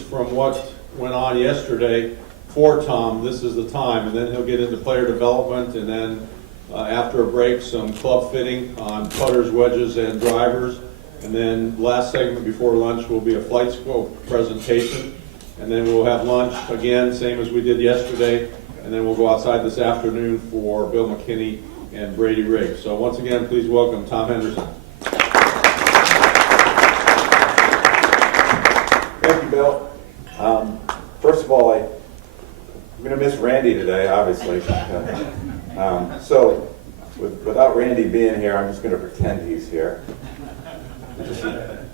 From what went on yesterday for Tom, this is the time, and then he'll get into player development, and then after a break, some club fitting on putters, wedges, and drivers, and then last segment before lunch will be a flight school presentation, and then we'll have lunch again, same as we did yesterday, and then we'll go outside this afternoon for Bill McKinney and Brady Riggs. So once again, please welcome Tom Henderson. Thank you, Bill. First of all, I'm going to miss Randy today, obviously. So, without Randy being here, I'm just going to pretend he's here.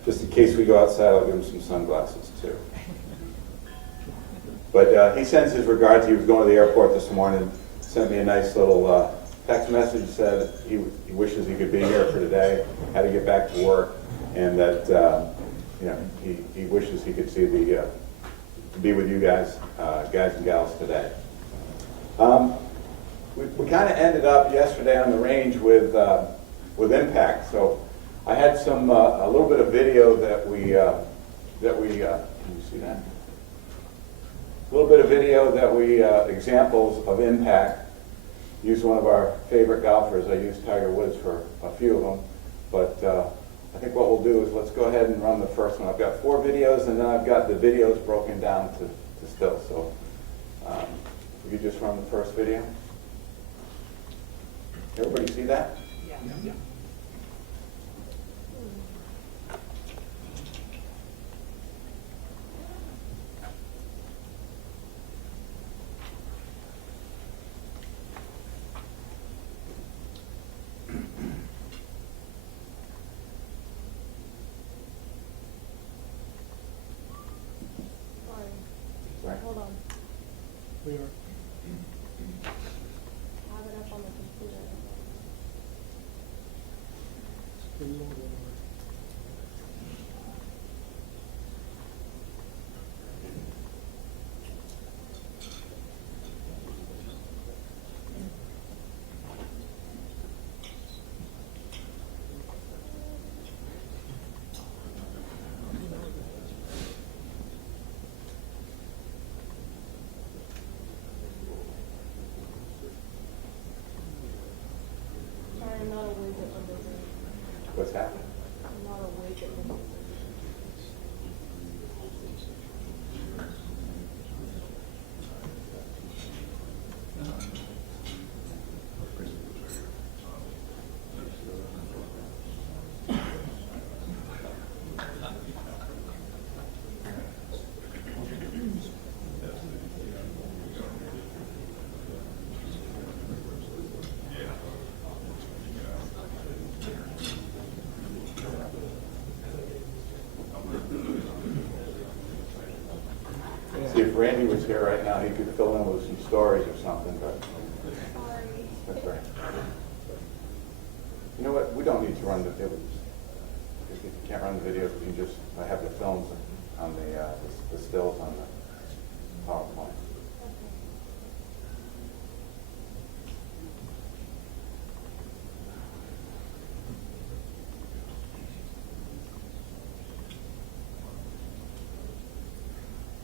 Just in case we go outside, I'll give him some sunglasses, too. But he sends his regards. He was going to the airport this morning, sent me a nice little text message, said he wishes he could be here for today, had to get back to work, and that he wishes he could see be with you guys and gals today. We kind of ended up yesterday on the range with Impact. So I had a little bit of video that we can you see that? A little bit of video that we examples of Impact. Used one of our favorite golfers. I used Tiger Woods for a few of them, but I think what we'll do is let's go ahead and run the first one. I've got 4 videos, and then I've got the videos broken down to stills. So if you just run the first video. Everybody see that? Yeah. Right. Hold on. We are. I have it up on the computer. Sorry, I'm not awake at Windows 8. What's happening? I'm not awake at Windows 8. See, if Randy was here right now, he could fill in with some stories or something, but Sorry. that's right. You know what? We don't need to run the videos. If you can't run the videos, you can just have the films on the stills on the PowerPoint.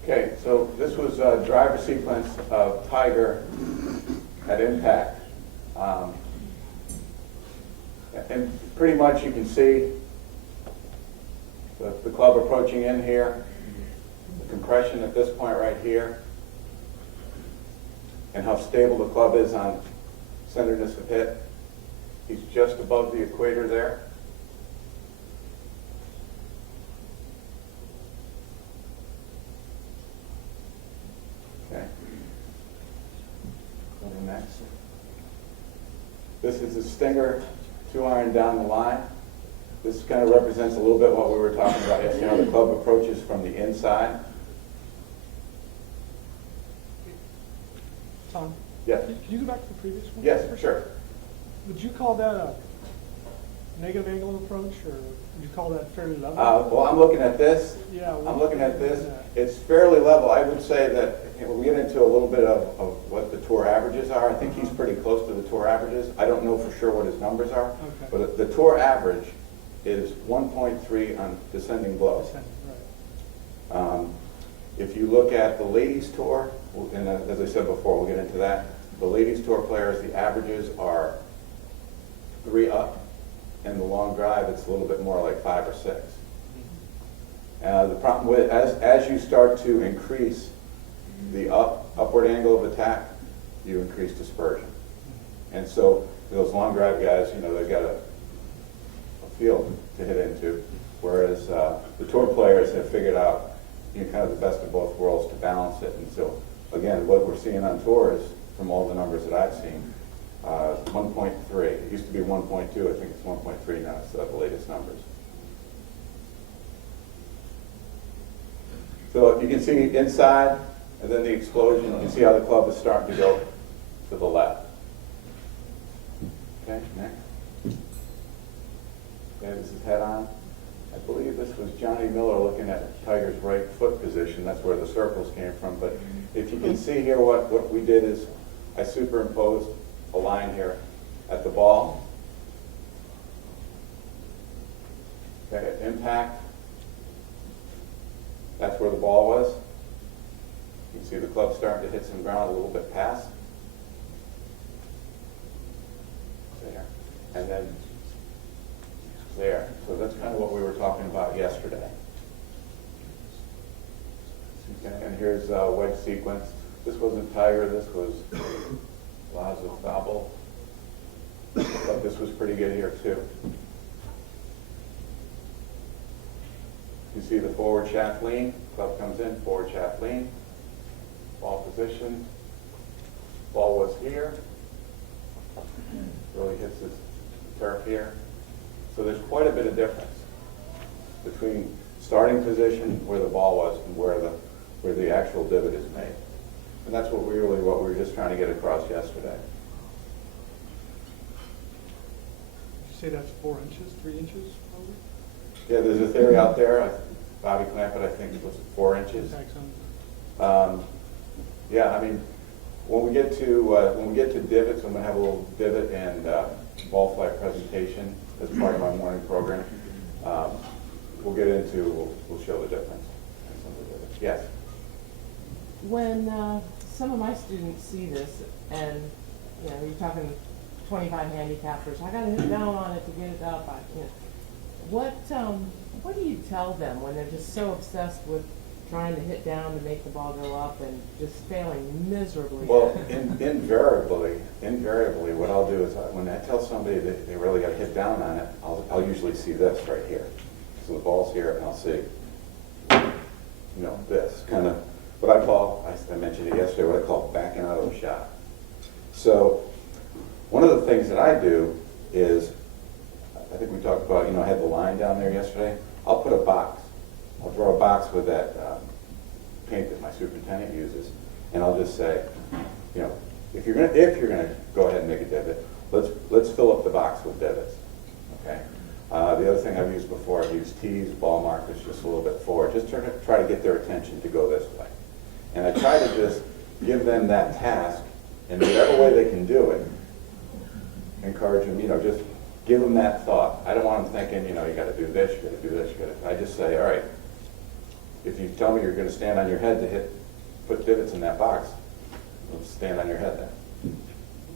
Okay, so this was a driver sequence of Tiger at Impact. And pretty much you can see the club approaching in here, the compression at this point right here, and how stable the club is on centeredness of hit. He's just above the equator there. Okay. Go to next. This is a Stinger 2-iron down the line. This kind of represents a little bit what we were talking about yesterday. You know, the club approaches from the inside. Tom, Yes. can you go back to the previous one? Yes, sure. Would you call that a negative angle approach, or would you call that fairly level? Well, I'm looking at this. Yeah. I'm looking at this. It's fairly level. I would say that we get into a little bit of what the tour averages are. I think he's pretty close to the tour averages. I don't know for sure what his numbers are. Okay. But the tour average is 1.3 on descending blows. Right. If you look at the ladies tour, and as I said before, we'll get into that. The ladies tour players, the averages are 3 up, and the long drive, it's a little bit more like 5 or 6. The problem with, as you start to increase the upward angle of attack, you increase dispersion. And so those long drive guys, you know, they've got a field to hit into, whereas the tour players have figured out, you know, kind of the best of both worlds to balance it. And so, again, what we're seeing on tour is, from all the numbers that I've seen, 1.3. It used to be 1.2. I think it's 1.3 now. It's the latest numbers. So you can see inside, and then the explosion. You can see how the club is starting to go to the left. Okay, next. Okay, this is head on. I believe this was Johnny Miller looking at Tiger's right foot position. That's where the circles came from. But if you can see here, what we did is I superimposed a line here at the ball. Okay, at impact. That's where the ball was. You can see the club starting to hit some ground a little bit past. There. And then there. So that's kind of what we were talking about yesterday. Okay, and here's wedge sequence. This wasn't Tiger, this was Lazo Fabel. But this was pretty good here too. You see the forward shaft lean, club comes in, forward shaft lean, ball position, ball was here, really hits this turf here. So there's quite a bit of difference between starting position where the ball was and where the actual divot is made. And that's what we were just trying to get across yesterday. Did you say that's 4 inches, 3 inches probably? Yeah, there's a theory out there, Bobby Clampett, I think, was 4 inches. Impact zone. Yeah, I mean, when we get to divots, I'm gonna have a little divot and ball flight presentation as part of my morning program. We'll get into, we'll show the difference. Yes. When some of my students see this, and you know, you're talking 25 handicappers, I got to hit down on it to get it up. What do you tell them when they're just so obsessed with trying to hit down to make the ball go up and just failing miserably? Well, invariably, what I'll do is when I tell somebody that they really got to hit down on it, I'll usually see this right here. So the ball's here, and I'll see, you know, this kind of what I call, I mentioned it yesterday, what I call backing out of the shot. So one of the things that I do is, I think we talked about, you know, I had the line down there yesterday. I'll put a box. I'll draw a box with that paint that my superintendent uses, and I'll just say, you know, if you're gonna go ahead and make a divot, let's fill up the box with divots. Okay. The other thing I've used before, I've used tees, ball markers, just a little bit forward, just try to get their attention to go this way. And I try to just give them that task, and whatever way they can do it, encourage them, you know, just give them that thought. I don't want them thinking, you know, you got to do this, you got to do this, I just say, all right, if you tell me you're going to stand on your head to put divots in that box, let's stand on your head then.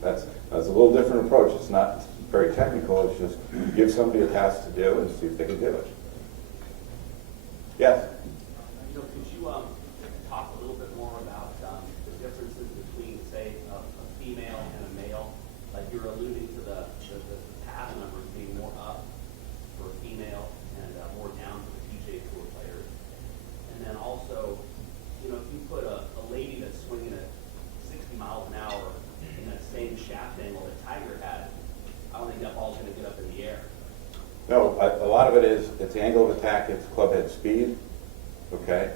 That's a little different approach. It's not very technical. It's just give somebody a task to do and see if they can do it. Yes? You know, could you talk a little bit more about the differences between, say, a female and a male? Like you're alluding to the path numbers being more up for a female and more down for the PGA Tour players. And then also, you know, if you put a lady that's swinging at 60 miles an hour in that same shaft angle that Tiger had, I don't think that ball's going to get up in the air. No, a lot of it is, it's angle of attack, it's club head speed, okay?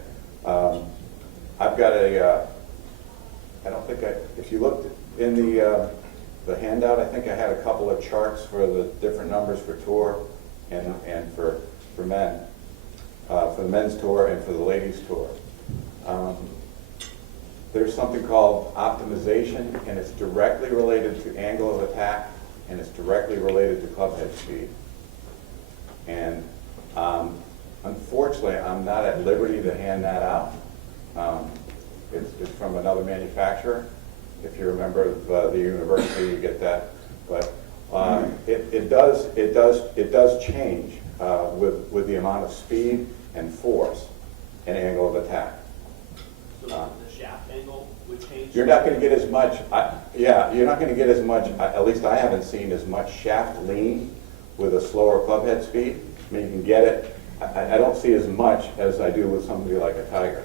I've got I don't think if you looked in the handout, I think I had a couple of charts for the different numbers for tour and for men, for the men's tour and for the ladies tour. There's something called optimization, and it's directly related to angle of attack, and it's directly related to club head speed. And unfortunately, I'm not at liberty to hand that out. another manufacturer. If you're a member of the university, you get that. But it does change with the amount of speed and force and angle of attack. So the shaft angle would change? You're not going to get as much, you're not going to get as much, at least I haven't seen as much shaft lean with a slower club head speed. I mean, you can get it. I don't see as much as I do with somebody like a Tiger.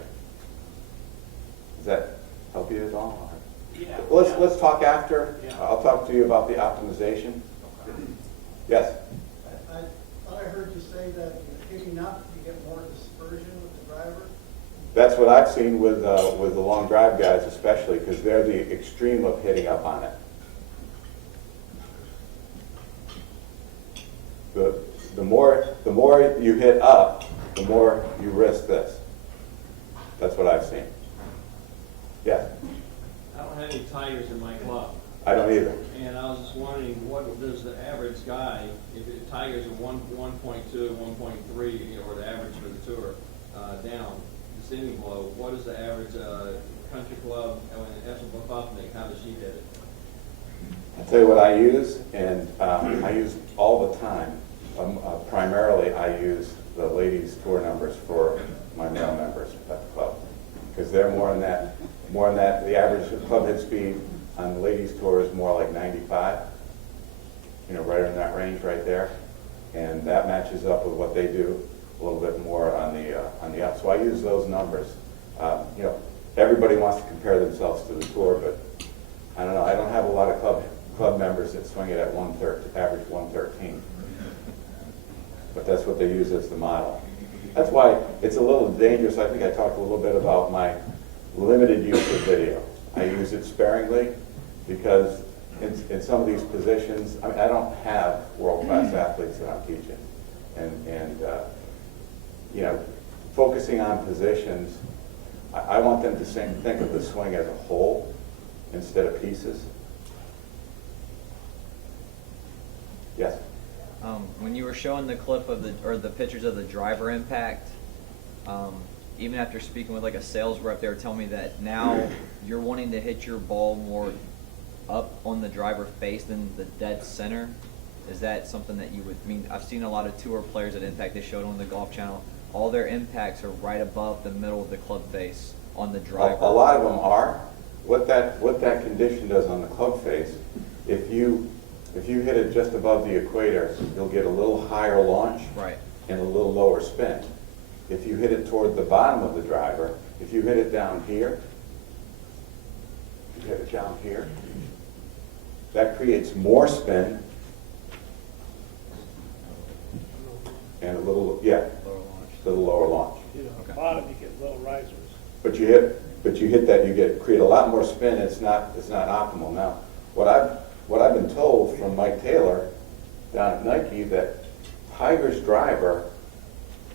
Does that help you at all? Yeah. Well, yeah. let's talk after. Yeah. I'll talk to you about the optimization. Yes? I thought I heard you say that hitting up, you get more dispersion with the driver. That's what I've seen with the long drive guys especially, because they're the extreme of hitting up on it. The more you hit up, the more you risk this. That's what I've seen. Yes? I don't have any Tigers in my club, I don't either. and I was just wondering, what does the average guy, if Tigers are 1.2, 1.3, or the average for the tour, down, the sending blow, what is the average country club, and Esselbuffnik, how does she hit it? I'll tell you what I use, and I use all the time. Primarily, I use the ladies' tour numbers for my male members at the club, because they're more in that. The average club head speed on the ladies' tour is more like 95. You know, right in that range right there, and that matches up with what they do a little bit more on the up. So I use those numbers. You know, everybody wants to compare themselves to the tour, but I don't know. I don't have a lot of club members that swing it at average 113. But that's what they use as the model. That's why it's a little dangerous. I think I talked a little bit about my limited use of video. I use it sparingly because in some of these positions, I mean, I don't have world-class athletes that I'm teaching. And you know, focusing on positions, I want them to think of the swing as a whole instead of pieces. Yes? When you were showing the clip of the pictures of the driver impact, even after speaking with like a sales rep, they were telling me that now you're wanting to hit your ball more up on the driver face than the dead center. Is that something that you would mean? I've seen a lot of tour players at Impact. They showed on the Golf Channel. All their impacts are right above the middle of the club face on the driver. A lot of them are. What that condition does on the club face, if you hit it just above the equator, you'll get a little higher launch Right. and a little lower spin. If you hit it toward the bottom of the driver, if you hit it down here, that creates more spin and a little lower launch. You know, Okay. bottom, you get low risers. But you hit that, you create a lot more spin. It's not optimal. Now, what I've been told from Mike Taylor down at Nike, that Tiger's driver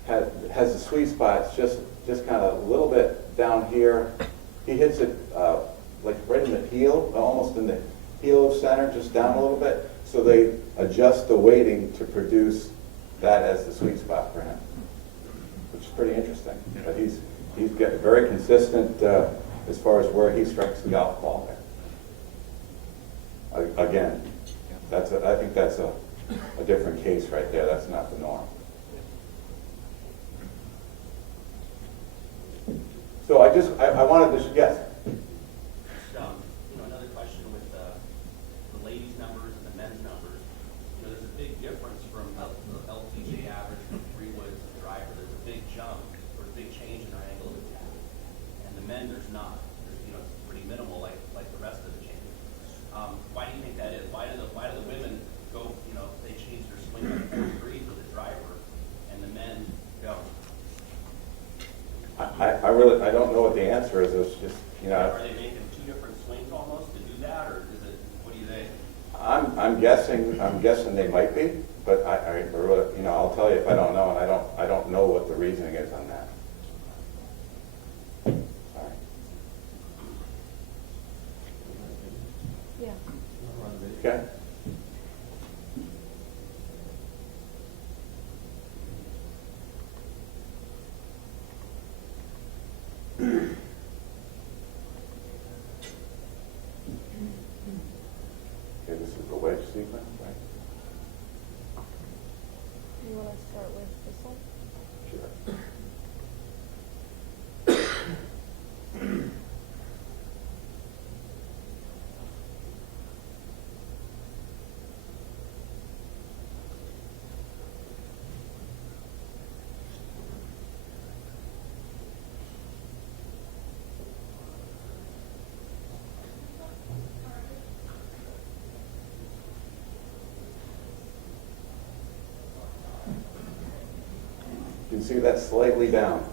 has the sweet spots just kind of a little bit down here. He hits it like right in the heel, almost in the heel of center, just down a little bit. So they adjust the weighting to produce that as the sweet spot for him, which is pretty interesting. But he's getting very consistent as far as where he strikes the golf ball there. Again, I think that's a different case right there. That's not the norm. So I wanted to, yes. Just, another question with the ladies' numbers and the men's numbers. There's a big difference from the LPGA average from 3 woods to driver. There's a big jump or a big change in our angle of attack. And the men, there's not. It's pretty minimal like the rest of the change. Why do you think that is? Why do the women go, they change their swing by 4 degrees with the driver and the men don't? I don't know what the answer is. It's just, Are they making 2 different swings almost to do that, or is it, what do you think? I'm guessing they might be, but I really, I'll tell you if I don't know, and I don't know what the reasoning is on that. Sorry. Yeah. Okay. can see that slightly down.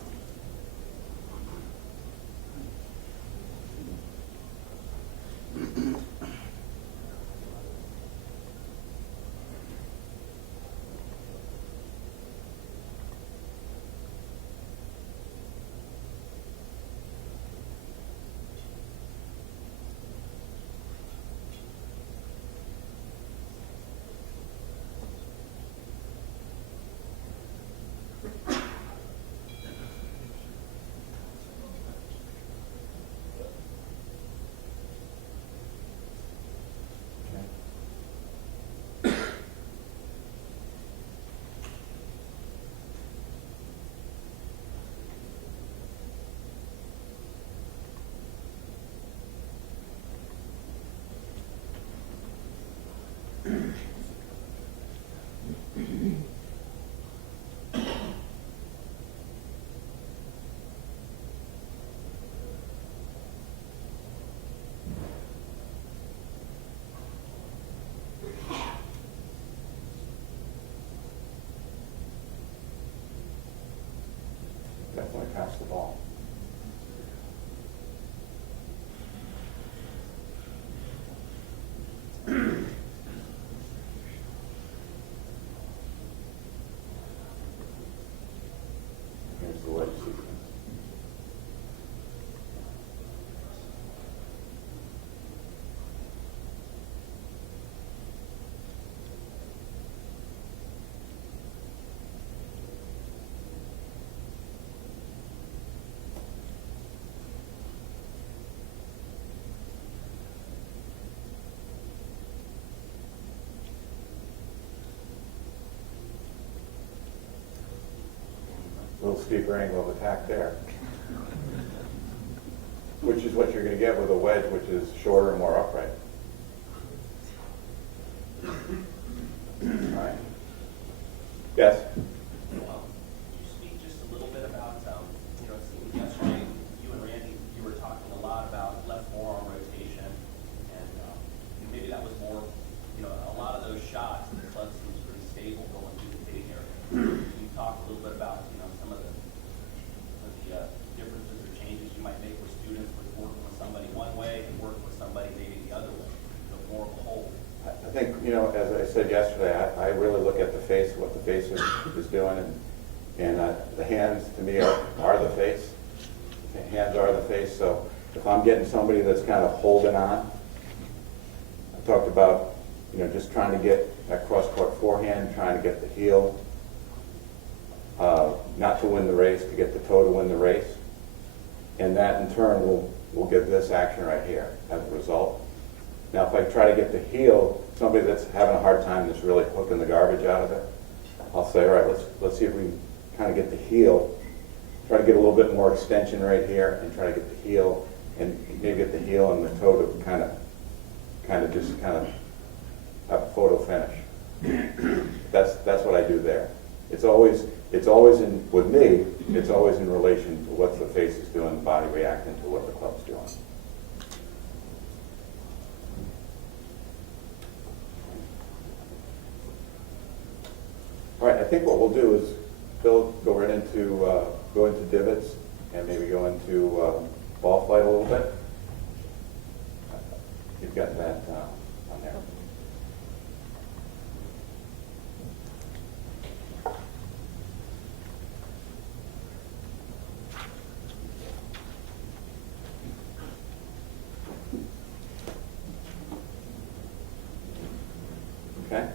Definitely pass the ball. Here's the wedge sequence. A little steeper angle of attack there. Which is what you're going to get with a wedge, which is shorter and more upright. All right. Yes? Could you speak just a little bit about, it seemed yesterday, you and Randy, you were talking a lot about left forearm rotation, and maybe that was more, a lot of those shots, the club seems pretty stable going through the hitting area. You talked a little bit about, some of the differences or changes you might make with students with working with somebody one way and working with somebody maybe the other way, more of a whole. I think, as I said yesterday, I really look at the face, what the face is doing, and the hands, to me, are the face. The hands are the face, so if I'm getting somebody that's kind of holding on, I talked about, just trying to get that cross-court forehand, trying to get the heel, not to win the race, to get the toe to win the race. And that, in turn, will give this action right here as a result. Now, if I try to get the heel, somebody that's having a hard time that's really hooking the garbage out of it, I'll say, all right, let's see if we can kind of get the heel, try to get a little bit more extension right here, and try to get the heel, and maybe get the heel and the toe to kind of have a photo finish. That's what I do there. It's always with me, it's always in relation to what the face is doing, the body reacting to what the club's doing. All right, I think what we'll do is, Phil, go into divots and maybe go into ball flight a little bit. You've got that on there. Okay.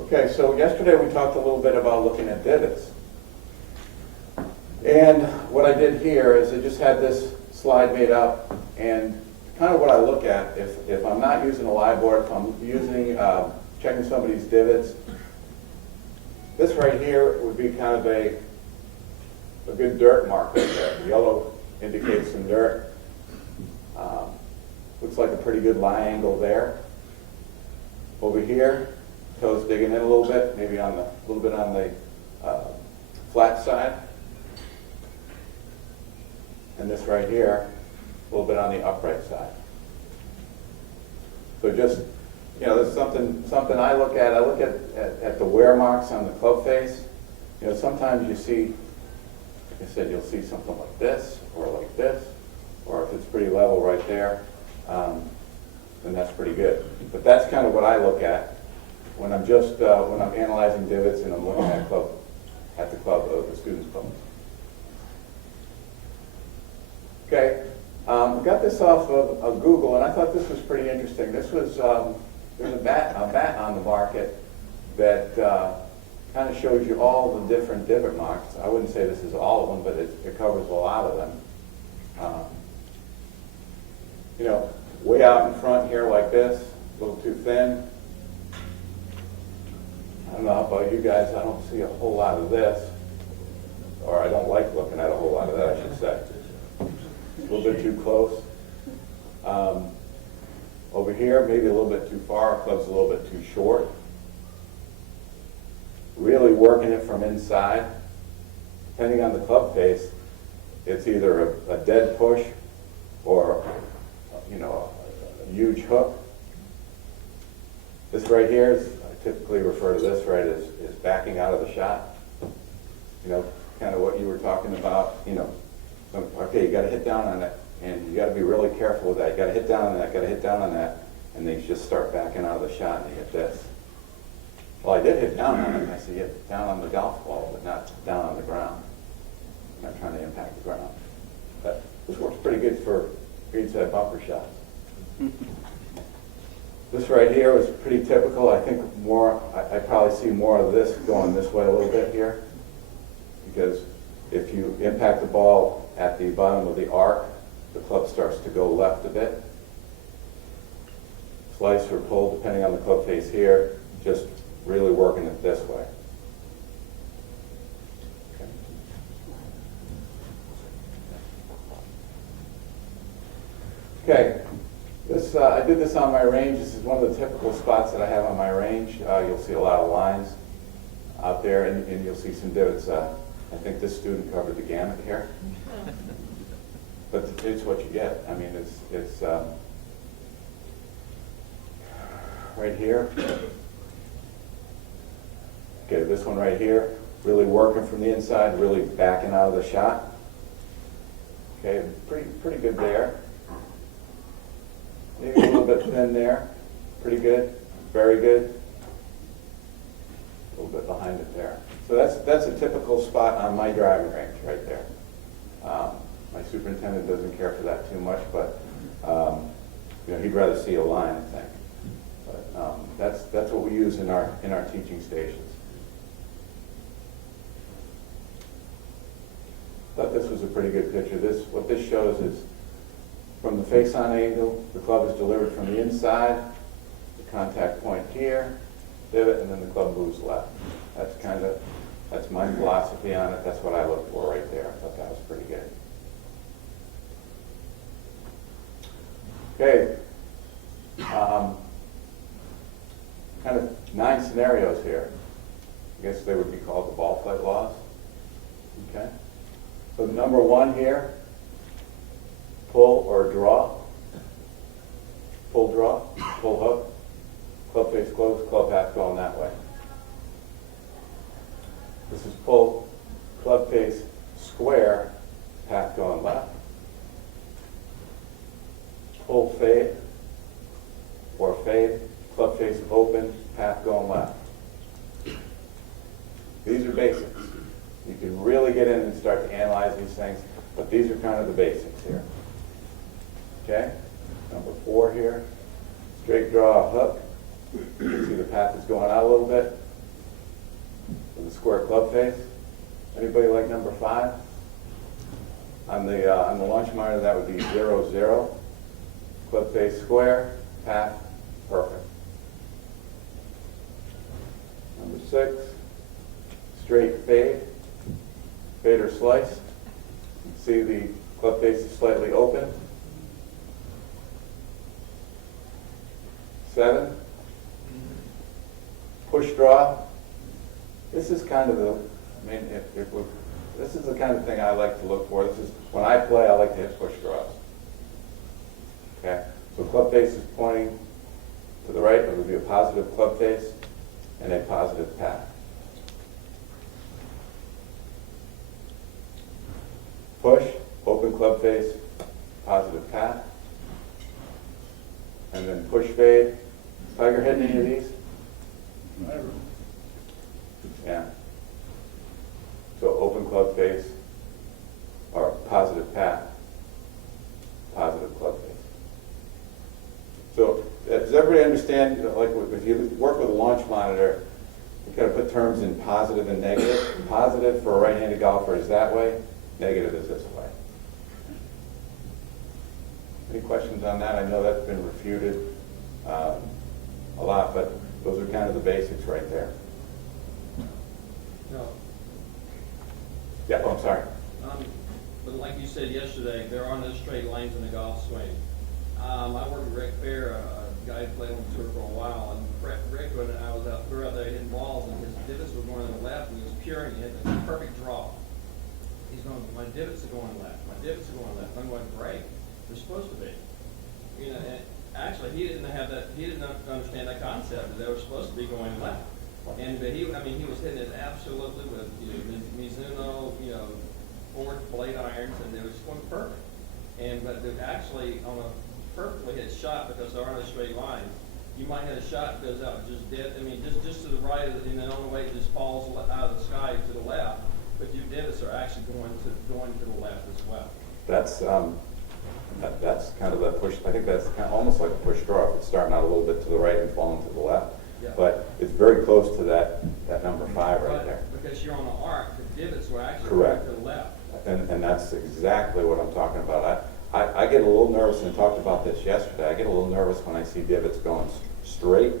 Okay, so yesterday we talked a little bit about looking at divots. And what I did here is I just had this slide made up, and kind of what I look at, if I'm not using a live board, if I'm using, checking somebody's divots, this right here would be kind of a good dirt mark right there. The yellow indicates some dirt. Looks like a pretty good lie angle there. Over here, toes digging in a little bit, maybe a little bit on the flat side. And this right here a little bit on the upright side. So just, you know, there's something I look at. I look at the wear marks on the club face. You know, sometimes you see, like I said, you'll see something like this, or if it's pretty level right there, then that's pretty good. But that's kind of what I look at when I'm just, when I'm analyzing divots and I'm looking at the student's club. Okay, we got this off of Google, and I thought this was pretty interesting. This was, there's a bat on the market that kind of shows you all the different divot marks. I wouldn't say this is all of them, but it covers a lot of them. You know, way out in front here like this, a little too thin. I don't know about you guys, I don't see a whole lot of this, or I don't like looking at a whole lot of that, I should say. A little bit too close. Over here, maybe a little bit too far, club's a little bit too short. Really working it from inside. Depending on the club face, it's either a dead push or, you know, a huge hook. This right here is, I typically refer to this right as backing out of the shot. You know, kind of what you were talking about, you know. Okay, you got to hit down on it, and you got to be really careful with that. You got to hit down on that, got to hit down on that, and then you just start backing out of the shot and you hit this. Well, I did hit down on it. I said hit down on the golf ball, but not down on the ground. I'm not trying to impact the ground. But this works pretty good for greenside bumper shots. This right here was pretty typical. I think I probably see more of this going this way a little bit here, because if you impact the ball at the bottom of the arc, the club starts to go left a bit. Slice or pull, depending on the club face here, just really working it this way. Okay, this I did this on my range. This is one of the typical spots that I have on my range. You'll see a lot of lines out there, and you'll see some divots. I think this student covered the gamut here. But it's what you get. I mean, it's right here. Okay, this one right here, really working from the inside, really backing out of the shot. Okay, pretty good there. Maybe a little bit thin there. Pretty good, very good. A little bit behind it there. So that's a typical spot on my driving range right there. My superintendent doesn't care for that too much, but you know, he'd rather see a line, I think. But that's what we use in our teaching stations. Thought this was a pretty good picture. What this shows is from the face-on angle, the club is delivered from the inside, the contact point here, divot, and then the club moves left. That's my philosophy on it. That's what I look for right there. I thought that was pretty good. Okay. Kind of 9 scenarios here. I guess they would be called the ball flight laws. Okay. So number 1 here, pull or draw. Pull, draw, pull, hook. Club face closed, club path going that way. This is pull, club face square, path going left. Pull fade, or fade, club face open, path going left. These are basics. You can really get in and start to analyze these things, but these are kind of the basics here. Okay? Number 4 here, straight draw, hook. You can see the path is going out a little bit with the square club face. Anybody like number 5? On the lunch monitor, that would be 0, 0. Club face square, path, perfect. Number 6, straight fade, fade or slice. See the club face is slightly open. 7, push draw. This is kind of this is the kind of thing I like to look for. This is when I play, I like to hit push draws. So club face is pointing to the right, it would be a positive club face and a positive path. Push, open club face, positive path. And then push fade. Tiger hitting any of these? Yeah. So open club face or positive path, positive club face. So does everybody understand, like if you work with a launch monitor, you gotta put terms in positive and negative. Positive for a right-handed golfer is that way, negative is this way. Any questions on that? I know that's been refuted a lot, but those are kind of the basics right there. No. Yeah, oh, I'm sorry. But like you said yesterday, there are no straight lines in the golf swing. I worked with Rick Fair, a guy who played on the tour for a while, and Rick and I we were out there hitting balls, and his divots were going to the left, and he was pure, and he had the perfect draw. He's going, my divots are going left, my divots are going left. I'm going, great, they're supposed to be. You know, and actually, he didn't understand that concept, that they were supposed to be going left. And but he was hitting it absolutely with, you know, Mizuno, you know, 4 blade irons, and they were just going perfect. But they're actually on a perfectly hit shot, because there are no straight lines. You might hit a shot that goes out just dead, just to the right, and then on the way it just falls out of the sky to the left. But your divots are actually going to the left as well. That's kind of the push. I think that's kind of almost like a push draw. If it's starting out a little bit to the right and falling to the left. Yeah. But it's very close to that number 5 right there. Because you're on an arc, the divots were actually Correct. going to the left. And that's exactly what I'm talking about. I get a little nervous, and I talked about this yesterday. I get a little nervous when I see divots going straight,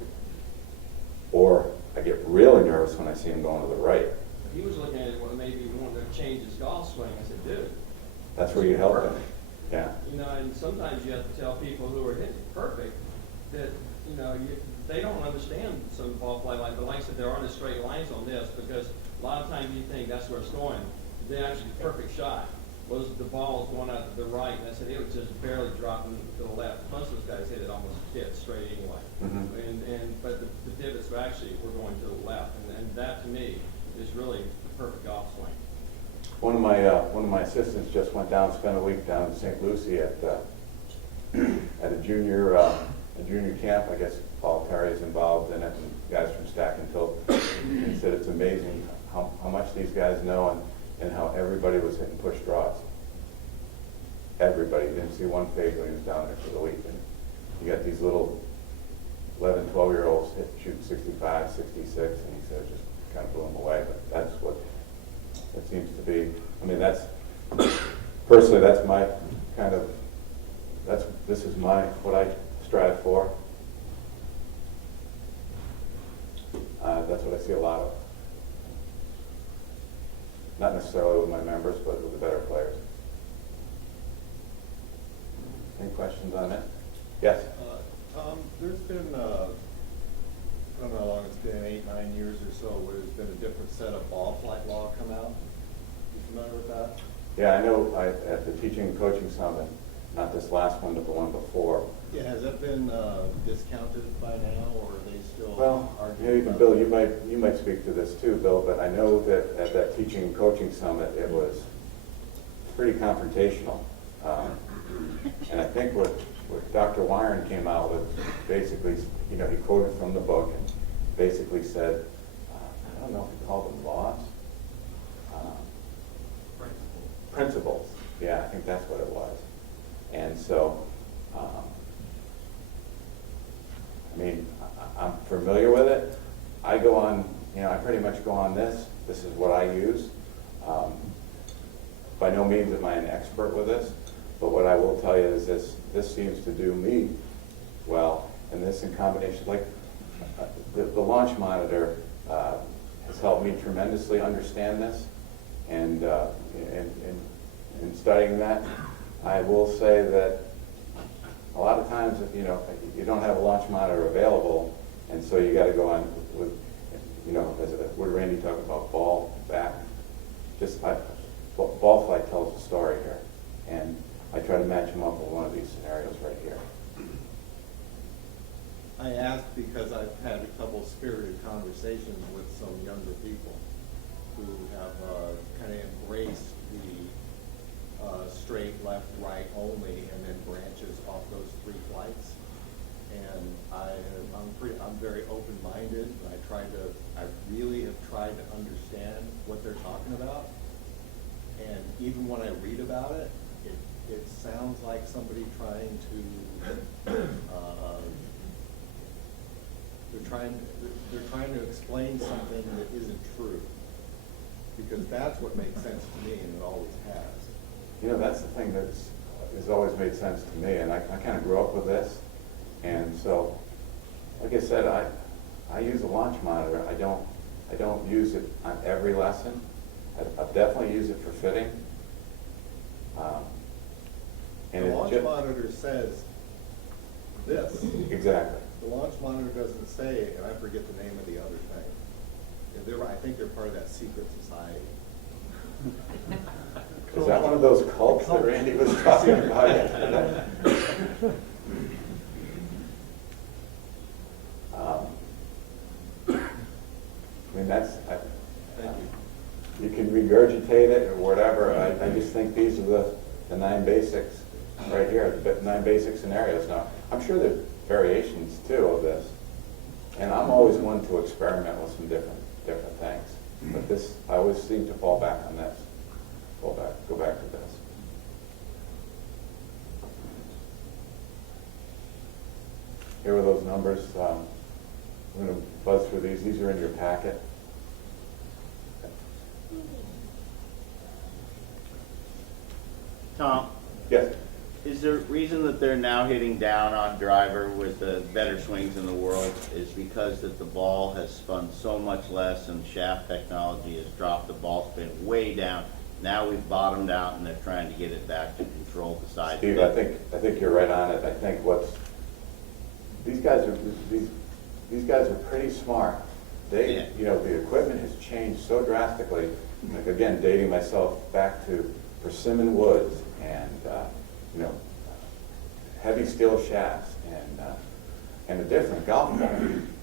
or I get really nervous when I see them going to the right. He was looking at it, well, maybe he wanted to change his golf swing. I said, dude. That's where you help them. Yeah. You know, and sometimes you have to tell people who are hitting perfect that, you know, they don't understand some ball play like, but like I said, there aren't straight lines on this, because a lot of times you think that's where it's going. They actually perfect shot was the ball was going out to the right, and I said it was just barely dropping to the left. Most of those guys hit it almost dead straight anyway. Mm-hmm. But the divots were actually were going to the left, and that to me is really the perfect golf swing. One of my assistants just went down, spent a week down in St. Lucie at a junior camp. I guess Paul Terry is involved in it, and guys from Stack and Tilt. He said it's amazing how much these guys know, and how everybody was hitting push draws. Everybody. Didn't see one fade when he was down there for the week. And you got these little 11, 12-year-olds shooting 65, 66, and he said it just kind of blew them away. But that's what it seems to be. I mean, that's personally, that's my kind of, this is what I strive for. That's what I see a lot of. Not necessarily with my members, but with the better players. Any questions on it? Yes? Tom, there's been, I don't know how long it's been, 8, 9 years or so, where there's been a different set of ball flight law come out. You familiar with that? Yeah, I know at the Teaching and Coaching Summit, not this last one, but the one before. Yeah, has that been discounted by now, or are they still Well, arguing about Bill, it? you might speak to this too, Bill, but I know that at that Teaching and Coaching Summit, it was pretty confrontational. And I think what Dr. Wyron came out with, basically, you know, he quoted from the book and basically said, I don't know if he called them laws. Principles. Yeah, I think that's what it was. And so, I mean, I'm familiar with it. I go on, you know, I pretty much go on this. This is what I use. By no means am I an expert with this, but what I will tell you is this seems to do me well, and this in combination, like the launch monitor has helped me tremendously understand this, and in studying that, I will say that a lot of times, if you don't have a launch monitor available, and so you got to go on with, what Randy talked about, ball back. Ball flight tells a story here, and I try to match them up with one of these scenarios right here. I asked because I've had a couple spirited conversations with some younger people who have kind of embraced the straight left, right only, and then branches off those 3 flights. And I'm very open-minded. I really have tried to understand what they're talking about. And even when I read about it, it sounds like somebody trying to, they're trying to explain something that isn't true. Because that's what makes sense to me, and it always has. You know, that's the thing has always made sense to me, and I kind of grew up with this. And so, like I said, I use a launch monitor. I don't use it on every lesson. I definitely use it for fitting. And The it launch just, monitor says this. exactly. The launch monitor doesn't say, and I forget the name of the other thing. I think they're part of that secret society. Is that one of those cults that Randy was talking about yesterday? I mean, you can regurgitate it or whatever. I just think these are the 9 basics right here, the 9 basic scenarios. Now, I'm sure there's variations too of this. And I'm always one to experiment with some different things. But this, I always seem to fall back on this. Go back to this. Here are those numbers. I'm going to buzz through these. These are in your packet. Tom, Yes. is the reason that they're now hitting down on driver with the better swings in the world is because that the ball has spun so much less and shaft technology has dropped the ball spin way down. Now we've bottomed out and they're trying to get it back to control the side. Steve, I think you're right on it. I think these guys are pretty smart. Yeah. You know, the equipment has changed so drastically. Like, again, dating myself back to persimmon woods and you know, heavy steel shafts and a different golf ball.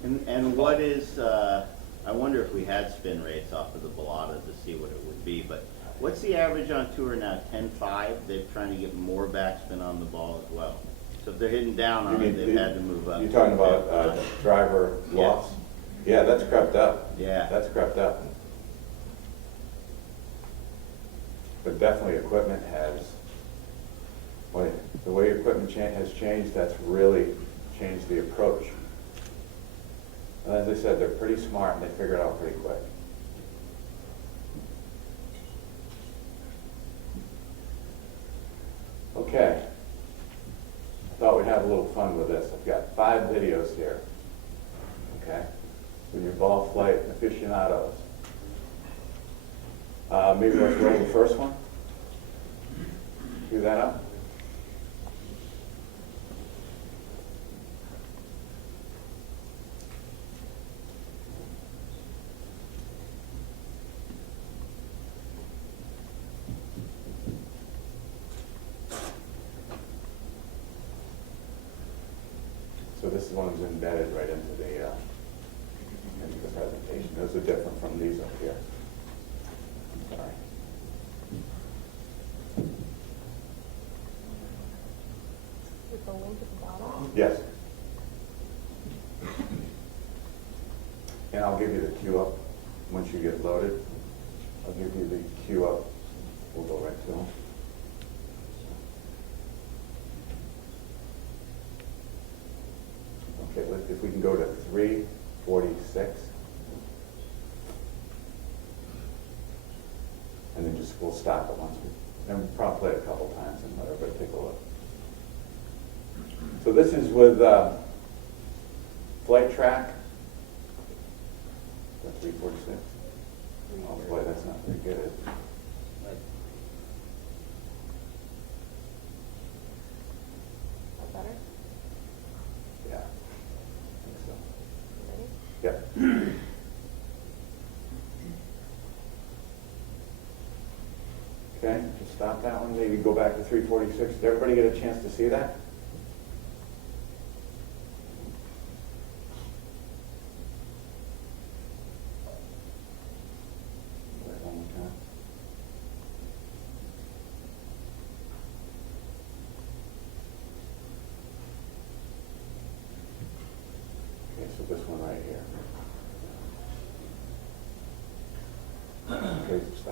And what is, I wonder if we had spin rates off of the Bellata to see what it would be, but what's the average on tour now? 10.5? They're trying to get more backspin on the ball as well. So if they're hitting down on it, they've had to move up. You're talking about driver lofts? Yeah, that's crept up. Yeah. That's crept up. But definitely equipment has, the way equipment has changed, that's really changed the approach. And as I said, they're pretty smart and they figure it out pretty quick. Okay. I thought we'd have a little fun with this. I've got 5 videos here. Okay? With your ball flight aficionados. Maybe let's roll the first one. Cue that up. So this one's embedded right into the presentation. Those are different from these up here. I'm sorry. With the link at the bottom? Yes. And I'll give you the queue up once you get loaded. I'll give you the queue up. We'll go right to them. Okay, if we can go to 346. And then just, we'll stop it once and we'll probably play it a couple times and let everybody take a look. So this is with Flight Track. 346. Oh boy, that's not very good, is it? That better? Yeah. I think so. Ready? Yep. Okay, just stop that one. Maybe go back to 346. Did everybody get a chance to see that?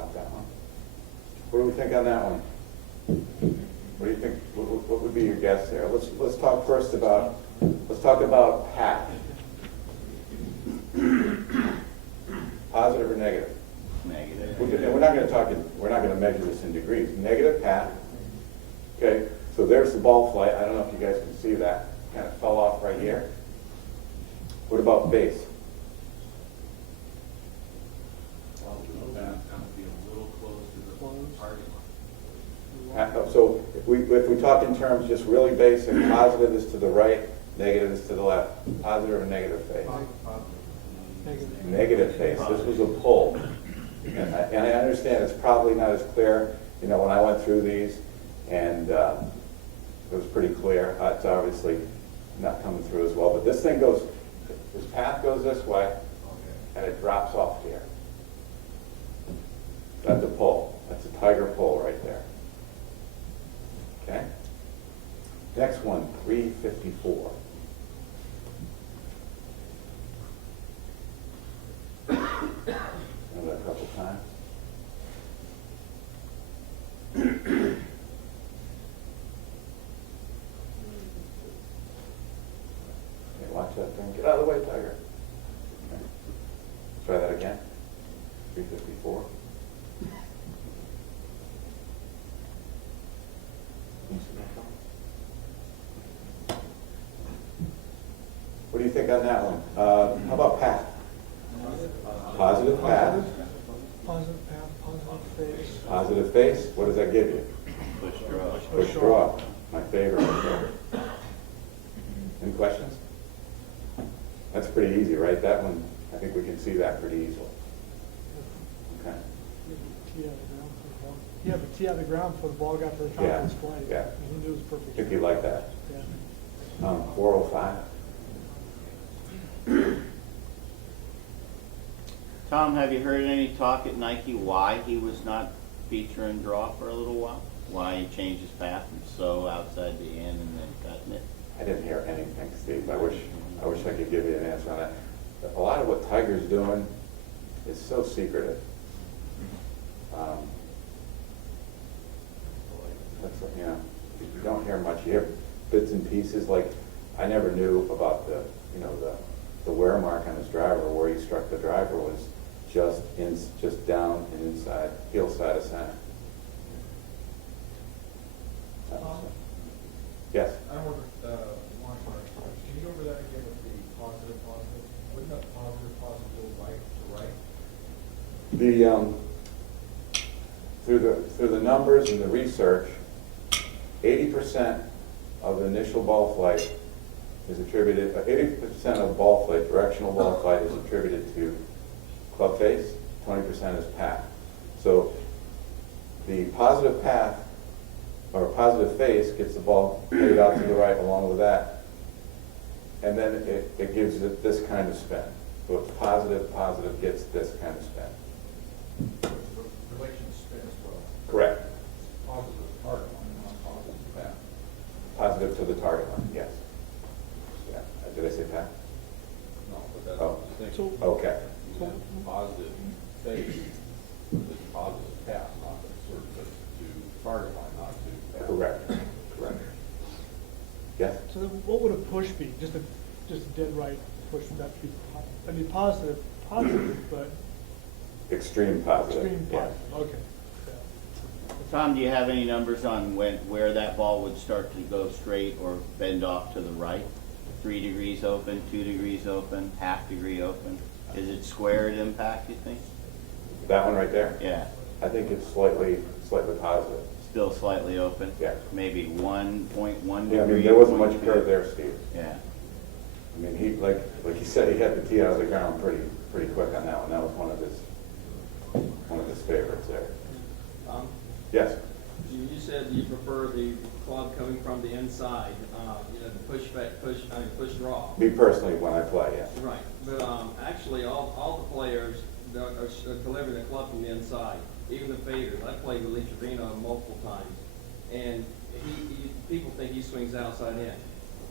about that one. What do we think on that one? What do you think, what would be your guess there? Let's talk first about, let's talk about path. Positive or negative? Negative. And we're not gonna measure this in degrees. Negative path. Okay, so there's the ball flight. I don't know if you guys can see that. Kind of fell off right here. What about base? So if we talk in terms just really basic, positive is to the right, negative is to the left. Positive or negative face? Negative face. This was a pull. And I understand it's probably not as clear, you know, when I went through these, and it was pretty clear. It's obviously not coming through as well, but this thing goes, this path goes this way, and it drops off here. That's a pull. That's a tiger pull right there. Okay? Next one, 354. Remember that a couple times? Okay, watch that thing. Get out of the way, tiger. Okay. Try that again. 354. What do you think on that one? How about path? Positive path. Positive path, positive face. Positive face. What does that give you? Push draw. Push draw. My favorite. Any questions? That's pretty easy, right? That one, I think we can see that pretty easily. Okay. He had the tee out of the ground before the ball got to the top Yeah, of his flight. yeah. He knew it was I perfect. think you like that. Yeah. 405. Tom, have you heard any talk at Nike why he was not featuring draw for a little while? Why he changed his path and so outside the end and then cutting it? I didn't hear anything, Steve. I wish I could give you an answer on that. A lot of what Tiger's doing is so secretive. That's, you know, you don't hear much. You hear bits and pieces. Like, I never knew about the wear mark on his driver, where he struck the driver was just down and inside, heel side of center. Yes? I wonder, one question. Can you go over that again with the positive? Wouldn't that positive go right to right? Through the numbers and the research, 80% of the initial ball flight is attributed, 80% of ball flight, directional ball flight is attributed to club face, 20% is path. So the positive path or positive face gets the ball headed out to the right along with that, and then it gives it this kind of spin. So it's positive, positive gets this kind of spin. The relation spin as well. Correct. Positive target line, not positive path. Positive to the target line, yes. Yeah. Did I say path? No, but that's Oh. the thing. So, Okay. You have positive face, the positive path, not the sort of to target line, not to path. Correct. Correct. Yes? so then what would a push be? Just a dead right push, would that be, I mean, positive, but Extreme positive. extreme yeah. positive, okay. Yeah. Tom, do you have any numbers on where that ball would start to go straight or bend off to the right? 3 degrees open, 2 degrees open, half degree open? Is it square at impact, you think? That one right there? Yeah, I think it's slightly positive. still slightly open? Yeah. Maybe 1.1 degree? Yeah, I mean, there wasn't much 0.2. curve there, Steve. Yeah. I mean, he, like he said, he had the tee out of the ground pretty quick on that one. That was one of his favorites there. Yes? You said you prefer the club coming from the inside, the push draw. Me personally, when I play, yes. Right, but actually, all the players are delivering the club from the inside, even the faders. I played with Lee Trevino multiple times, and people think he swings outside in.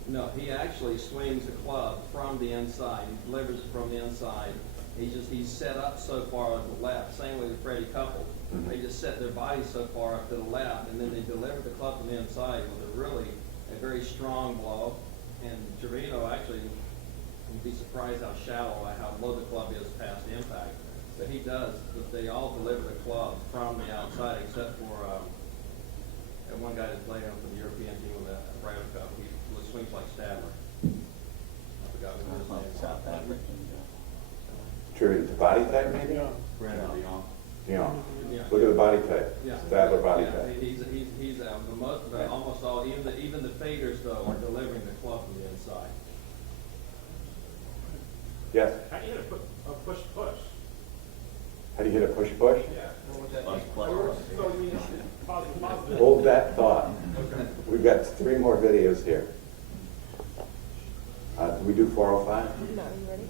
No, he actually swings the club from the inside. He delivers it from the inside, He's set up so far to the left, same way with Freddie Couple. They just set their bodies so far up to the left, and then they deliver the club from the inside with a very strong blow. And Trevino actually, you'd be surprised how how low the club is past the impact. But he does, but they all deliver the club from the outside, except for that one guy that's playing for the European team with a Ryder Cup. He swings like Stadler. I forgot what his name is. South African. Attributed to body type, maybe? Yeah. Brandon Dion. Dion. Yeah. Look at the body type. Yeah. Stadler body Yeah, type. he's the most, almost all, even the faders though are delivering the club from the inside. Yes? How do you hit a push-push? How do you hit a push-push? Positive. Hold that thought. We've got 3 more videos here. Do we do 405? No, you ready?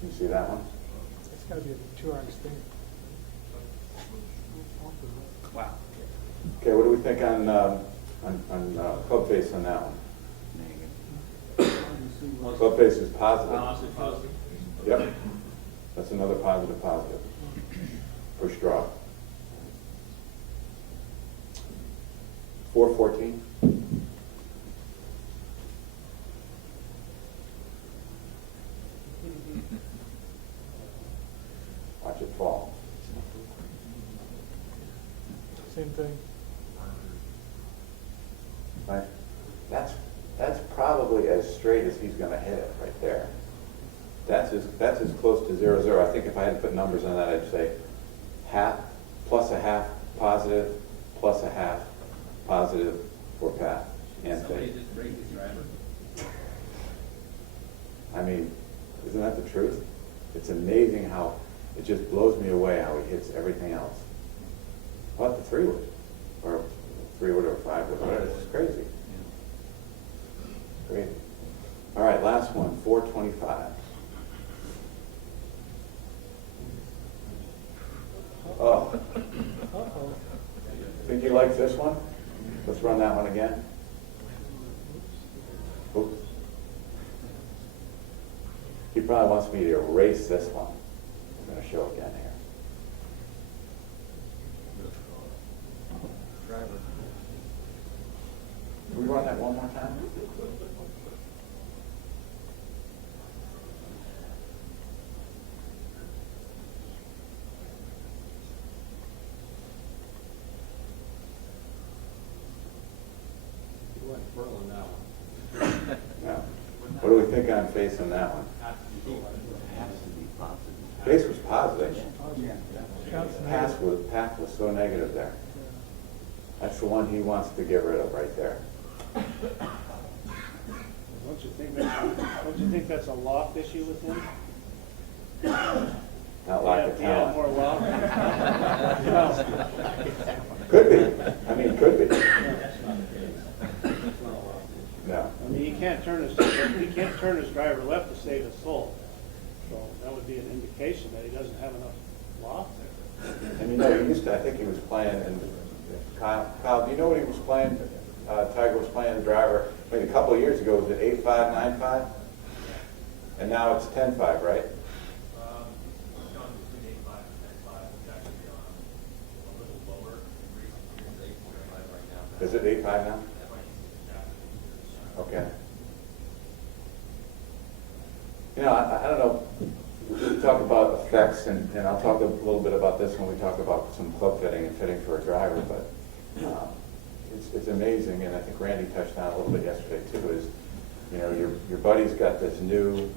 Can you see that one? It's gotta be a 2-hour thing. Wow. Okay, what do we think on club face on that one? Club face is positive. Honestly, positive. Yep. That's another positive. Push draw. 414. Watch it fall. Same thing. Right? That's probably as straight as he's gonna hit it right there. That's as close to 0-0. I think if I had to put numbers on that, I'd say half, plus a half positive, plus a half positive for Pat and Somebody Faith. just break his driver. I mean, isn't that the truth? It's amazing how, it just blows me away how he hits everything else. What, the 3-wood? Or 3-wood or 5-wood, whatever, it's crazy. Crazy. All right, last one, 425. Oh, Uh-oh. think he likes this one? Let's run that one again. Oops. He probably wants me to erase this one. I'm going to show again here. Driver. Can we run that one more time? He went Berlin that one. No. What do we think on face on that one? Face was positive. Path was so negative there. That's the one he wants to get rid of right there. Don't you think that's a loft issue with him? Not lack of He had more talent. loft? Could be. I mean, could be. No. I mean, he can't turn his driver left to save his soul. So that would be an indication that he doesn't have enough loft there. And you know, he used to, I think he was playing, and Kyle, do you know what he was playing? Tiger was playing the driver, I mean, a couple of years ago, was it 8.5, 9.5? And now it's 10.5, right? Is it 8.5 now? Okay. You know, I don't know, we talk about effects, and I'll talk a little bit about this when we talk about some club fitting and fitting for a driver, but it's amazing, and I think Randy touched on it a little bit yesterday too, is, you know, your buddy's got this new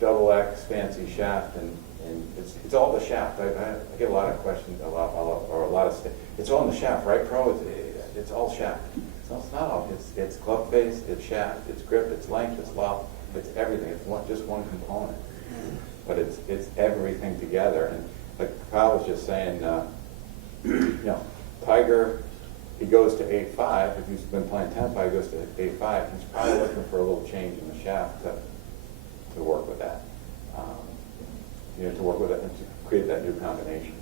double X fancy shaft, and it's all the shaft. I get a lot of questions, a lot of it's all in the shaft, right, Pro? It's all shaft. So it's not all. It's club face, it's shaft, it's grip, it's length, it's loft, it's everything. It's just one component, but it's everything together. And like Kyle was just saying, you know, Tiger, he goes to 8.5. If he's been playing 10.5, he goes to 8.5. He's probably looking for a little change in the shaft to work with that. You know, to work with it and to create that new combination.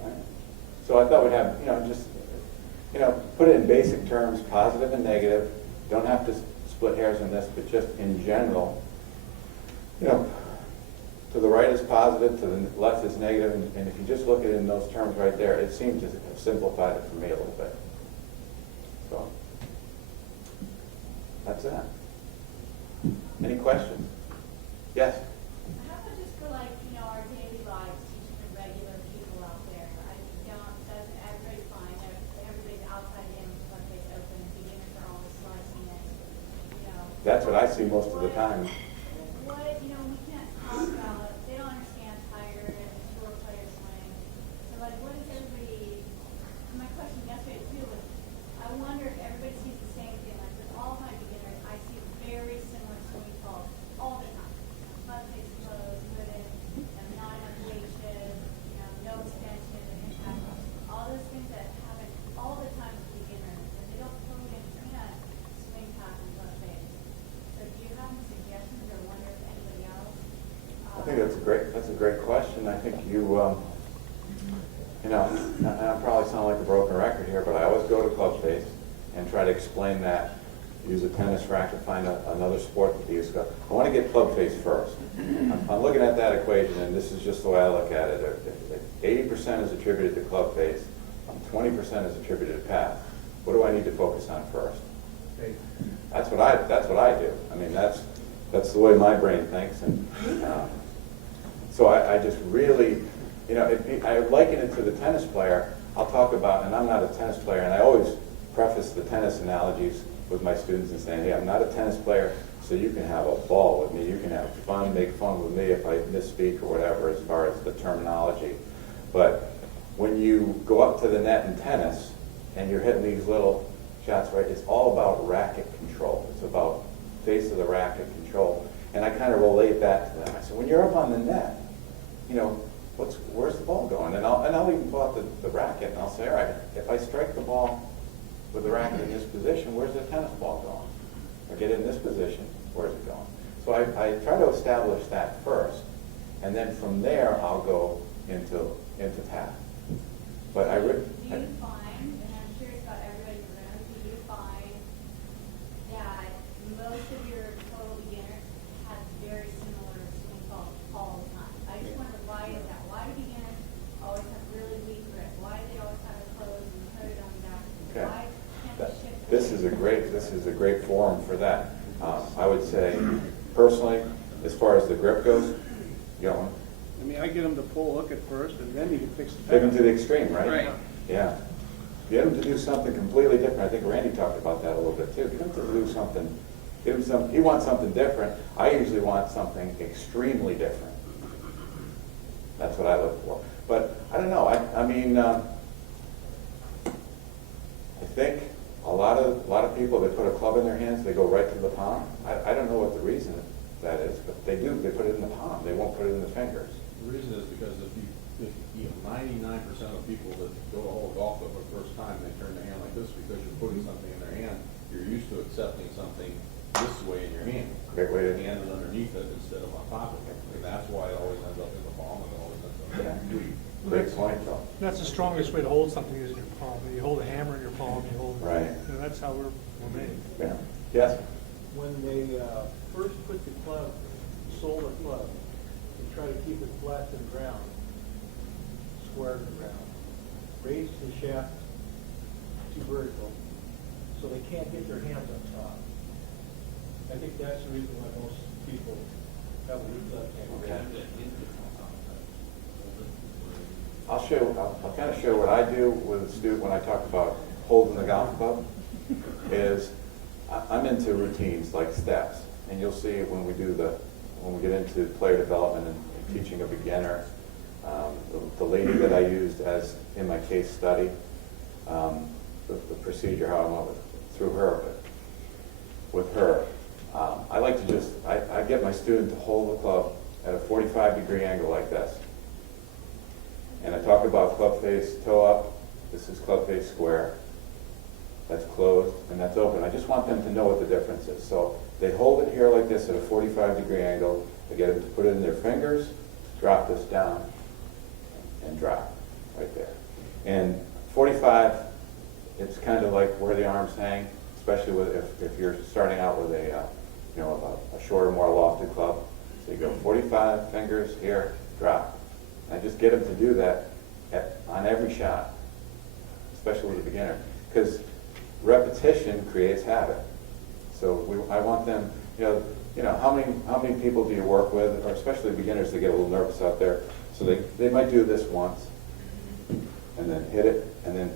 All right. So I thought we'd have, you know, just you know, put it in basic terms, positive and negative. Don't have to split hairs on this, but just in general, you know, to the right is positive, to the left is negative, and if you just look at it in those terms right there, it seems to have simplified it for me a little bit. So, that's that. Any questions? Yes? How about just for like, you know, our daily lives, teaching the regular people out there? Doesn't everybody's fine, everybody's outside in, one face open, beginners are always slicing it, you know? That's what I see most of the time. What, you know, we can't talk about, they don't understand tiger and tour player swing. So like, what is everybody, my question yesterday too was, I wonder if everybody sees the same thing, like with all my beginners, I see very similar swing calls all the time. Left face closed, wooden, not enough weight shift, you know, no extension, impact, all those things that happen all the time with beginners, and they don't fully understand swing path and left face. So do you have any suggestions or wonder if anybody else? I think that's a great question. I think you know, and I probably sound like a broken record here, but I always go to club face and try to explain that. Use a tennis racket, find another sport that use. I want to get club face first. I'm looking at that equation, and this is just the way I look at it. 80% is attributed to club face, 20% is attributed to path. What do I need to focus on first? That's what I do. I mean, that's the way my brain thinks, and so I just really, you know, I liken it to the tennis player. I'll talk about, and I'm not a tennis player, and I always preface the tennis analogies with my students and saying, hey, I'm not a tennis player, so you can have a ball with me. You can have fun, make fun with me if I misspeak or whatever as far as the terminology. But when you go up to the net in tennis and you're hitting these little shots, right, it's all about racket control. It's about face of the racket control. And I kind of relate that to them. I said, when you're up on the net, you know, where's the ball going? And I'll even pull out the racket and I'll say, all right, if I strike the ball with the racket in this position, where's the tennis ball going? Or get in this position, where's it going? So I try to establish that first, and then from there I'll go into path. But Do you find, and I'm curious about everybody in the room, do you find that most of your total beginners have very similar swing calls all the time? I just wonder why is that? Why do beginners always have really weak grip? Why do they always have it closed and put it on the back? Okay. Why can't they shift? This is a great forum for that. I would say, personally, as far as the grip goes, you know, I mean, I get them to pull hook at first, and then you can fix the take them path. to the extreme, right? Right. Yeah. Get them to do something completely different. I think Randy talked about that a little bit too. Get them to do something. He wants something different. I usually want something extremely different. That's what I look for. But I don't know. I mean, I think a lot of people, they put a club in their hands, they go right to the palm. I don't know what the reason that is, but they do. They put it in the palm. They won't put it in the fingers. The reason is because if 99% of people that go to hold a golf club for the first time, they turn their hand like this because you're putting something in their hand. You're used to accepting something this way in your hand. Great way to. The hand is underneath it instead of on top of it. And that's why it always ends up in the palm and it always ends up in the Great point, Joe. That's the strongest way to hold something is in your palm. You hold a hammer in your palm, you hold, Right. you know, that's how we're made. Yeah. Yes. When they first put the club, sole the club, they try to keep it flat to the ground, square to the ground, raise the shaft to vertical, so they can't get their hands on top. I think that's the reason why most people have a weak left hand. Okay. I'll kind of show what I do with a student when I talk about holding the golf club. Is I'm into routines like steps, and you'll see when we get into player development and teaching a beginner. The lady that I used as in my case study, the procedure how I went through her, but with her, I like to just I get my student to hold the club at a 45-degree angle like this. And I talk about club face, toe up. This is club face square. That's closed and that's open. I just want them to know what the difference is. So they hold it here like this at a 45-degree angle. They get them to put it in their fingers, drop this down, and drop right there. And 45 it's kind of like where the arms hang, especially with, if you're starting out with a, you know, a shorter, more lofted club. So you go 45 fingers here, drop. And I just get them to do that on every shot, especially with a beginner, because repetition creates habit. So I want them, you know, how many people do you work with, or especially beginners, that get a little nervous out there. So they might do this once, and then hit it, and then,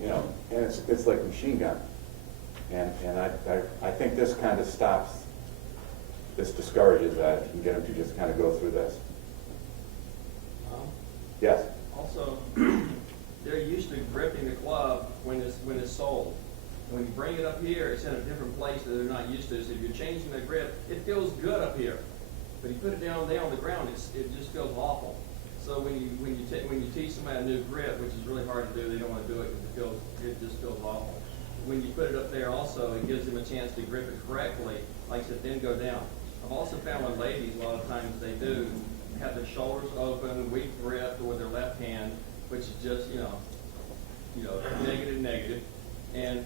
you know, and it's like machine gun. And I think this kind of stops, this discourages that, and get them to just kind of go through this. Yes? Also, they're used to gripping the club when it's sold. When you bring it up here, it's in a different place that they're not used to. So if you're changing the grip, it feels good up here. But you put it down there on the ground, it just feels awful. So when you teach somebody a new grip, which is really hard to do, they don't want to do it because it just feels awful. When you put it up there also, it gives them a chance to grip it correctly, like I said, then go down. I've also found with ladies, a lot of times they do have their shoulders open, weak grip with their left hand, which is just, you know, negative. And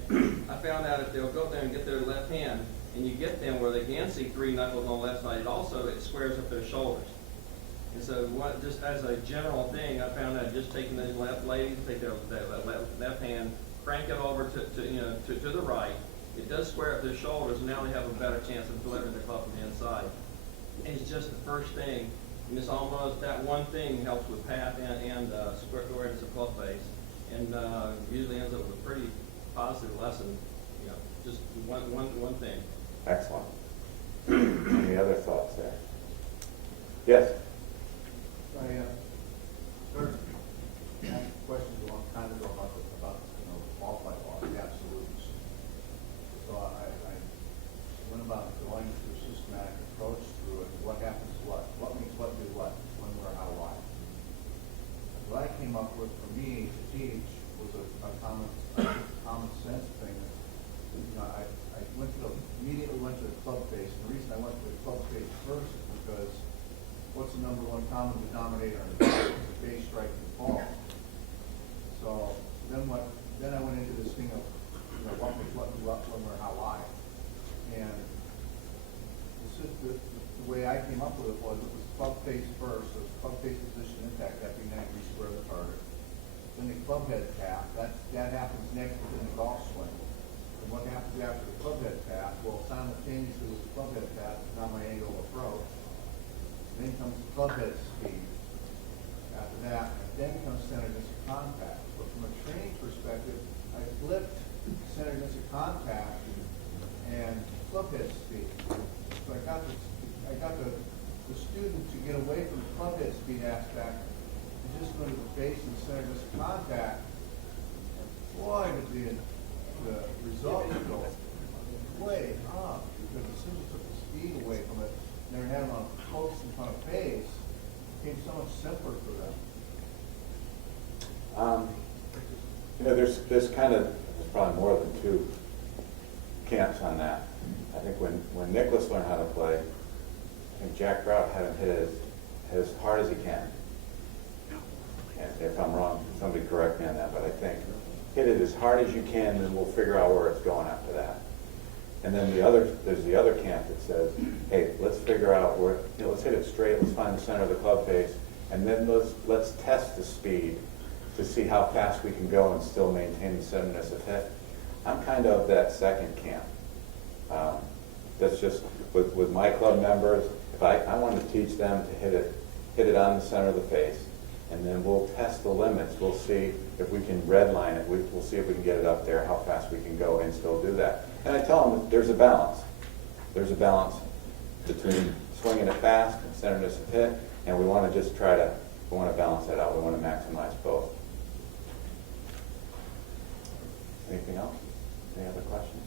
I found out if they'll go there and get their left hand, and you get them where they can see 3 knuckles on the left side, it squares up their shoulders. And so just as a general thing, I found out just taking those ladies, take their left hand, crank it over to the right, it does square up their shoulders, and now they have a better chance of delivering the club from the inside. And it's just the first thing, and it's almost that one thing helps with path and squareness of club face, and usually ends up with a pretty positive lesson, you know, just one thing. Excellent. Any other thoughts there? Yes? I started asking questions a long time ago about you know, ball flight law, the absolutes. So I went about going through a systematic approach through it. What happens to what? What makes what do what? When, where, how, why? What I came up with for me to teach was a common sense thing. You know, I immediately went to the club face. And the reason I went to the club face first is because what's the number one common denominator in the ball? It's a base, strike, and ball. So then I went into this thing of, you know, what makes what do what, when, where, how, why. And the way I came up with it was club face first, so it's club face position impact, that being 90 degrees square of the target. Then the club head tap, that happens next within the golf swing. And what happens after the club head tap? Well, simultaneously with the club head tap is now my angle of approach. Then comes the club head speed. After that, and then comes centeredness of contact. But from a training perspective, I flipped centeredness of contact and club head speed. So I got the student to get away from the club head speed aspect and just go to the base and centeredness of contact. And boy, did the results go way up, because as soon as you took the speed away from it, and they had them on close in front of face, it became so much simpler for them. You know, there's probably more than 2 camps on that. I think when Nicholas learned how to play, I think Jack Trout had him hit it as hard as he can. And if I'm wrong, somebody correct me on that, but I think hit it as hard as you can, and we'll figure out where it's going after that. And then there's the other camp that says, hey, let's figure out where, you know, let's hit it straight, let's find the center of the club face, and then let's test the speed to see how fast we can go and still maintain the centeredness of hit. I'm kind of that second camp. That's just with my club members. If I wanted to teach them to hit it on the center of the face, and then we'll test the limits. We'll see if we can redline it. We'll see if we can get it up there, how fast we can go and still do that. And I tell them that there's a balance. There's a balance between swinging it fast and centeredness of hit, and we want to just we want to balance that out. We want to maximize both. Anything else? Any other questions?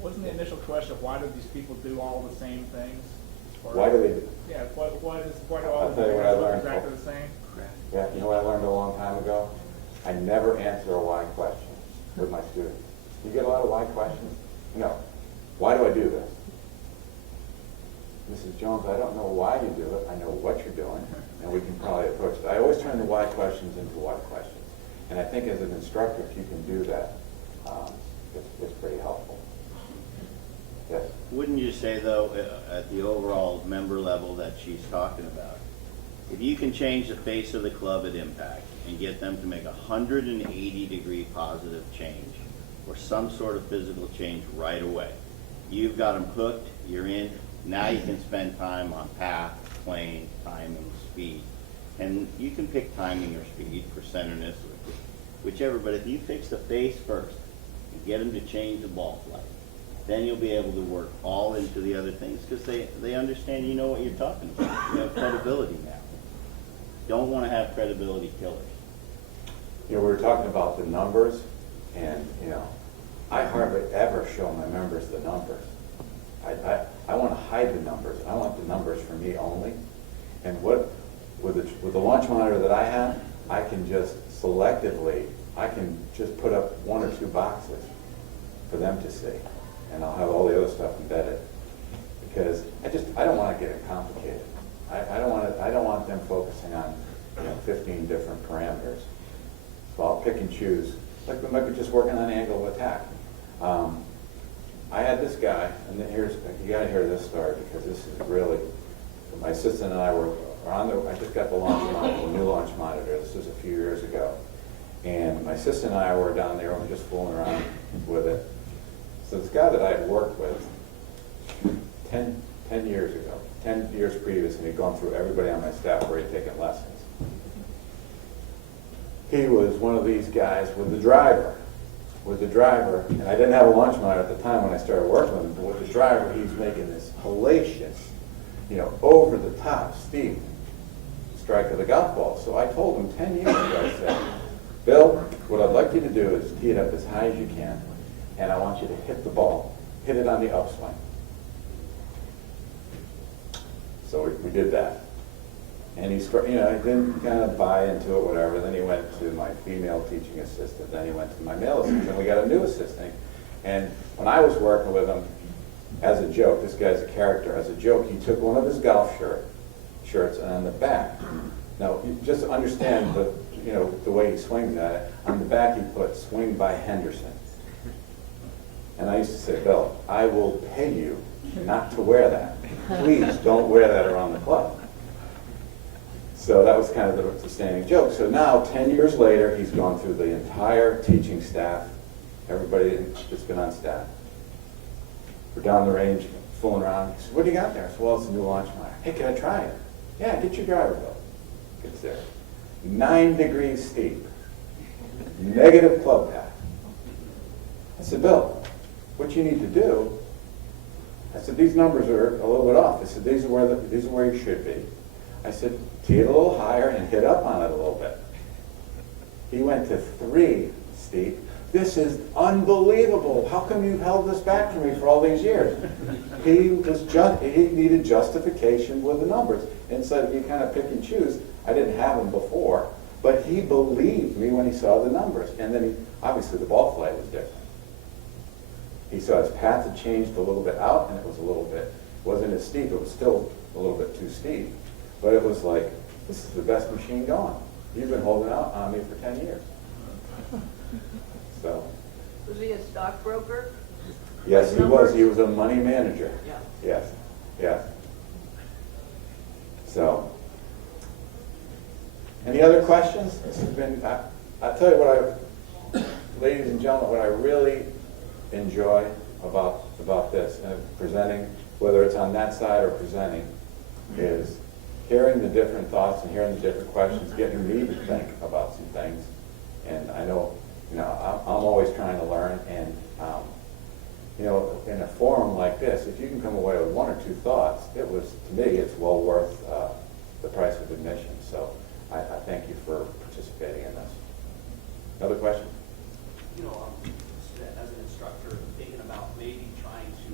Wasn't the initial question of why do these people do all the same things? Why do they do? Yeah, why do I'll all the tell you what I look learned. exactly the same? Yeah, you know what I learned a long time ago? I never answer a why question with my students. You get a lot of why questions? No. Why do I do this? Mrs. Jones, I don't know why you do it. I know what you're doing. and we can probably approach it. I always turn the why questions into what questions. And I think as an instructor, if you can do that, it's pretty helpful. Yes? Wouldn't you say, though, at the overall member level that she's talking about, if you can change the face of the club at Impact and get them to make a 180-degree positive change or some sort of physical change right away, you've got them hooked, you're in, now you can spend time on path, plane, timing, speed. And you can pick timing or speed for centerness, whichever, but if you fix the face first and get them to change the ball flight, then you'll be able to work all into the other things because they understand you know what you're talking about. You have credibility now. Don't want to have credibility killers. You know, we were talking about the numbers, and, you know, I hardly ever show my members the numbers. I want to hide the numbers. I want the numbers for me only. And with the launch monitor that I have, I can just selectively, I can just put up 1 or 2 boxes for them to see. And I'll have all the other stuff embedded. Because I don't want to get it complicated. I don't want them focusing on, 15 different parameters. So I'll pick and choose. Like we might be just working on angle of attack. I had this guy, and then you got to hear this story because this is really, my assistant and I were on I just got the launch monitor, the new launch monitor. This was a few years ago. And my assistant and I were down there, and we were just fooling around with it. So this guy that I had worked with 10 years ago, 10 years previous, and he'd gone through everybody on my staff where he'd taken lessons. He was one of these guys with the driver, and I didn't have a launch monitor at the time when I started working with him, but with the driver, he's making this hellacious, over the top, steep strike of the golf ball. So I told him 10 years ago, I said, Bill, what I'd like you to do is tee it up as high as you can, and I want you to hit the ball, hit it on the upswing. So we did that. And he didn't kind of buy into it, whatever. Then he went to my female teaching assistant. Then he went to my male assistant. And we got a new assistant. And when I was working with him, as a joke, this guy's a character. As a joke, he took one of his golf shirts, and on the back, now you just understand the way he swings at it. On the back, he put "Swing by Henderson." And I used to say, Bill, I will pay you not to wear that. Please don't wear that around the club. So that was kind of the standing joke. So now, 10 years later, he's gone through the entire teaching staff, everybody that's been on staff. We're down the range, fooling around. He said, what do you got there? I said, well, it's a new launch monitor. Hey, can I try it? Yeah, get your driver, Bill. Gets there. 9 degrees steep. Negative club path. I said, Bill, what you need to do, I said, these numbers are a little bit off. I said, these are where you should be. I said, tee it a little higher and hit up on it a little bit. He went to 3 steep. This is unbelievable. How come you've held this back from me for all these years? He needed justification with the numbers. And so you kind of pick and choose. I didn't have him before, but he believed me when he saw the numbers. And then obviously the ball flight was different. He saw his path had changed a little bit out, and it wasn't as steep. It was still a little bit too steep. But it was like, this is the best machine going. You've been holding out on me for 10 years. So. Was he a stockbroker? Yes, he was. He was a money manager. Yeah. Yes. So. Any other questions? This has been, I'll tell you ladies and gentlemen, what I really enjoy about this and presenting, whether it's on that side or presenting, is hearing the different thoughts and hearing the different questions, getting me to think about some things. And I know, I'm always trying to learn. And, in a forum like this, if you can come away with 1 or 2 thoughts, to me, it's well worth the price of admission. So I thank you for participating in this. Another question? As an instructor, thinking about maybe trying to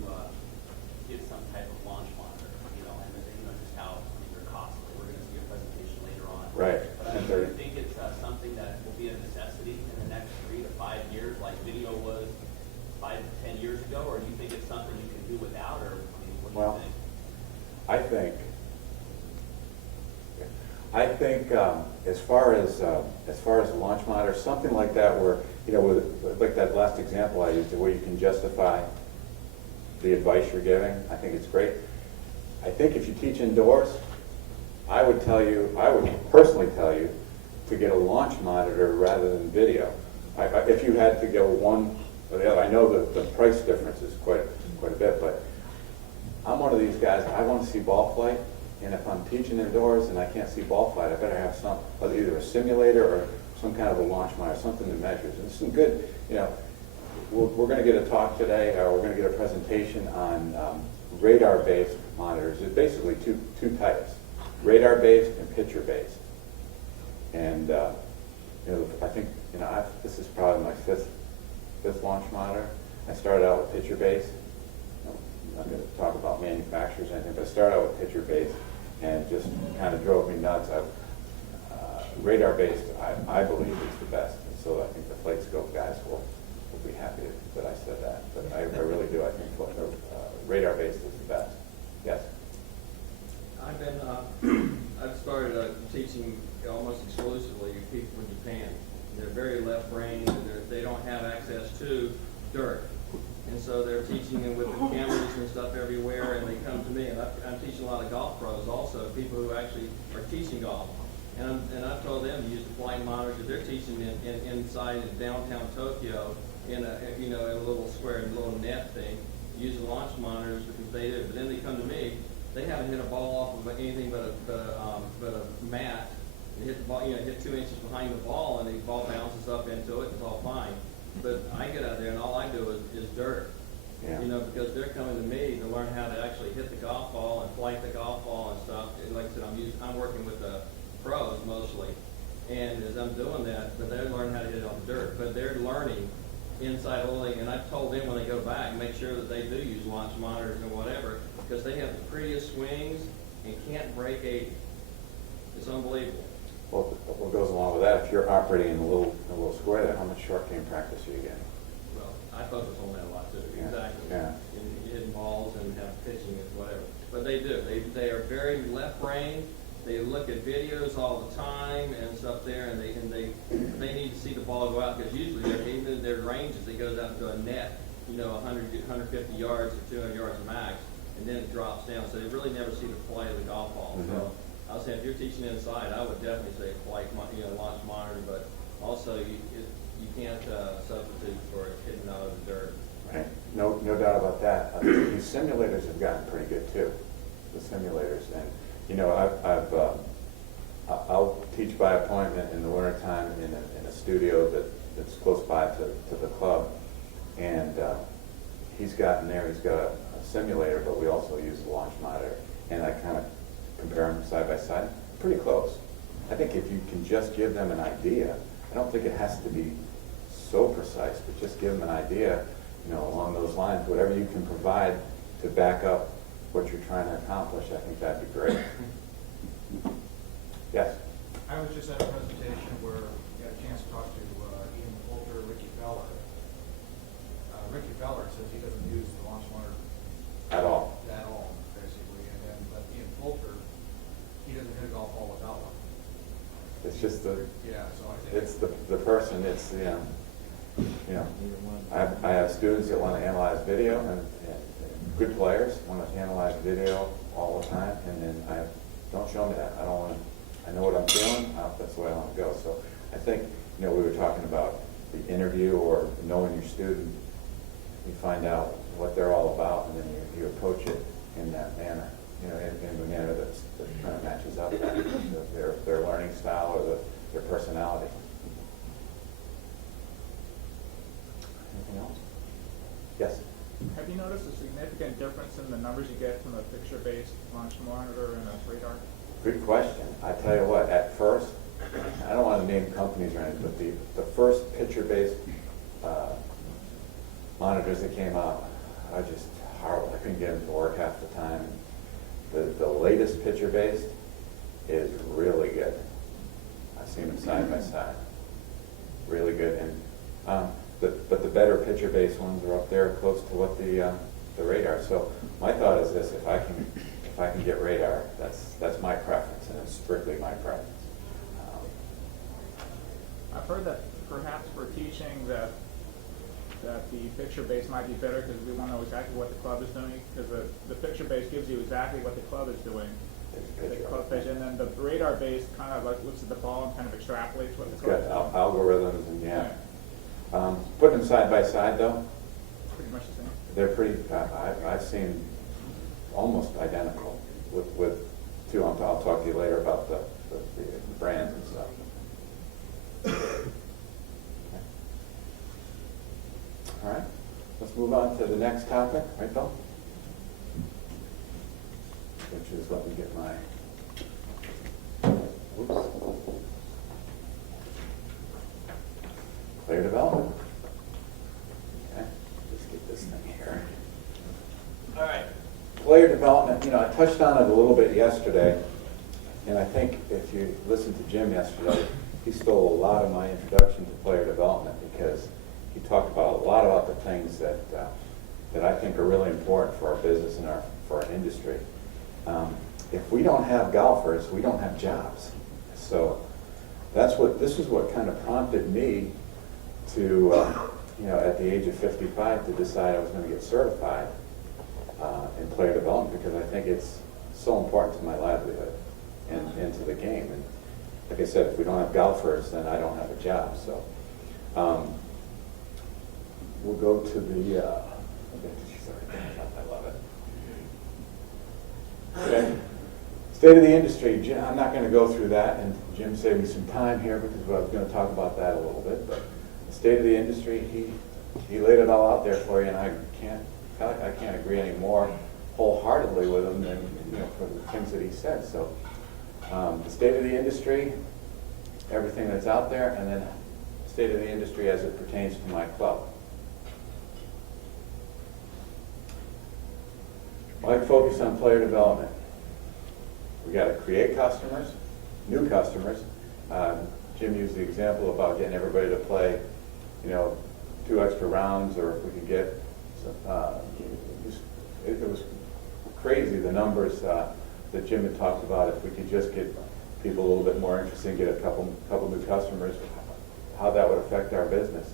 get some type of launch monitor, and just how they're costly. We're going to see a presentation later on. Right. But do you think it's something that will be a necessity in the next 3 to 5 years, like video was 5 to 10 years ago, or do you think it's something you can do without, or what do you think? I think as far as the launch monitor, something like that where, you know, with like that last example I used, where you can justify the advice you're giving, I think it's great. I think if you teach indoors, I would personally tell you to get a launch monitor rather than video. If you had to go one or the other, I know that the price difference is quite a bit, but I'm one of these guys, I want to see ball flight, and if I'm teaching indoors and I can't see ball flight, I better have either a simulator or some kind of a launch monitor, something that measures. And some good, you know, we're going to get a talk today, or we're going to get a presentation on radar-based monitors. There's basically two types, radar-based and picture-based. And you know, I think, you know, this is probably my fifth launch monitor. I started out with picture-based. I'm not going to talk about manufacturers or anything, but I started out with picture-based, and it just kind of drove me nuts. Radar-based, I believe, is the best. And so I think the Flight Scope guys will be happy that I said that. But I really do. I think radar-based is the best. Yes? I've started teaching almost exclusively people from Japan. They're very left-brained, and they don't have access to dirt. And so they're teaching them with the cameras and stuff everywhere, and they come to me. And I'm teaching a lot of golf pros also, people who actually are teaching golf. And I've told them to use the flight monitors if they're teaching inside in downtown Tokyo in a little square, in a little net thing. Use the launch monitors because they do. But then they come to me, they haven't hit a ball off of anything but a mat. They hit the ball, hit 2 inches behind the ball, and the ball bounces up into it. It's all fine. But I get out there, and all I do is dirt. Yeah. Because they're coming to me to learn how to actually hit the golf ball and flight the golf ball and stuff. And like I said, I'm working with the pros mostly, and as I'm doing that, but they're learning how to hit it on the dirt. But they're learning inside only, and I've told them when they go back, make sure that they do use launch monitors and whatever, because they have the prettiest swings and can't break 80. It's unbelievable. Well, what goes along with that, if you're operating in a little square there, how much short game practice are you getting? Well, I focus on that a lot too. Yeah. Exactly. Yeah. And hitting balls and have pitching and whatever. But they do. They are very left-brained. They look at videos all the time and stuff there, and they need to see the ball go out, because usually even in their ranges, it goes out into a net, 100, 150 yards or 200 yards max, and then it drops down. So they really never see the flight of the golf ball. Mm-hmm. So I was saying, if you're teaching inside, I would definitely say flight, launch monitor, but also you can't substitute for it hitting out of the dirt. Right. No doubt about that. These simulators have gotten pretty good too. The simulators, and I'll teach by appointment in the wintertime in a studio that's close by to the club, and he's got a simulator, but we also use the launch monitor, and I kind of compare them side by side. Pretty close. I think if you can just give them an idea, I don't think it has to be so precise, but just give them an idea, along those lines, whatever you can provide to back up what you're trying to accomplish, I think that'd be great. Yes? I was just at a presentation where we got a chance to talk to Ian Poulter, Ricky Feller. Ricky Feller says he doesn't use the launch monitor At all. Basically, but Ian Poulter, he doesn't hit a golf ball without one. It's just so I think it's the person. It's I have students that want to analyze video, and good players want to analyze video all the time, and then don't show me that. I don't want to. I know what I'm feeling. That's the way I want to go. So I think we were talking about the interview or knowing your student. You find out what they're all about, and then you approach it in that manner. In a manner that kind of matches up with their learning style or their personality. Anything else? Yes. Have you noticed a significant difference in the numbers you get from a picture-based launch monitor and a radar? Good question. I tell you what, at first, I don't want to name companies or anything, but the first picture-based monitors that came out, I was just horrible. I couldn't get them to work half the time. The latest picture-based is really good. I've seen them side by side. Really good. And but the better picture-based ones are up there close to what the radar. So my thought is this: if if I can get radar, that's my preference, and it's strictly my preference. I've heard that perhaps for teaching that the picture base might be better because we want to know exactly what the club is doing, because the picture base gives you exactly what the club is doing. The club page, and then the radar base kind of like looks at the ball and kind of extrapolates what the It's club got is doing. algorithms and yeah. Putting them side by side though, Pretty much the same. they're pretty, I've seen almost identical with two. I'll talk to you later about the brands and stuff. Okay. All right, let's move on to the next topic, right, Bill? Which is, let me get my, oops. Player development. Okay, just get this thing here. All right. Player development, I touched on it a little bit yesterday, and I think if you listened to Jim yesterday, he stole a lot of my introduction to player development because he talked about a lot about the things that I think are really important for our business and for our industry. If we don't have golfers, we don't have jobs. So this is what kind of prompted me to, at the age of 55, to decide I was going to get certified in player development because I think it's so important to my livelihood and to the game. And like I said, if we don't have golfers, then I don't have a job. So we'll go to the, I love it. Okay. State of the industry. I'm not going to go through that, and Jim saved me some time here because I was going to talk about that a little bit. But the state of the industry, he laid it all out there for you, and I can't agree any more wholeheartedly with him than for the things that he said. So the state of the industry, everything that's out there, and then state of the industry as it pertains to my club. I'd like to focus on player development. We got to create customers, new customers. Jim used the example about getting everybody to play, 2 extra rounds, or if we could get, it was crazy the numbers that Jim had talked about. If we could just get people a little bit more interested, get a couple new customers, how that would affect our business.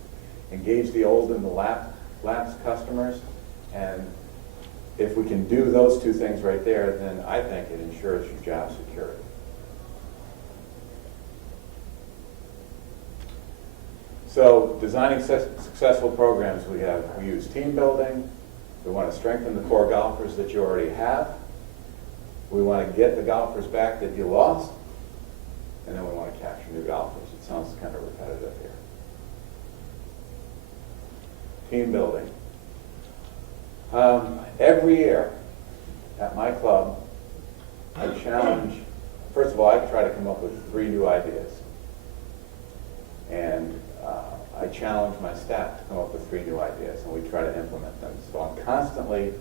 Engage the old and the lapsed customers, and if we can do those 2 things right there, then I think it ensures your job security. So designing successful programs, we use team building. We want to strengthen the core golfers that you already have. We want to get the golfers back that you lost. And then we want to capture new golfers. It sounds kind of repetitive here. Team building. Every year at my club, I challenge, first of all, I try to come up with 3 new ideas. And I challenge my staff to come up with 3 new ideas, and we try to implement them. So I'm constantly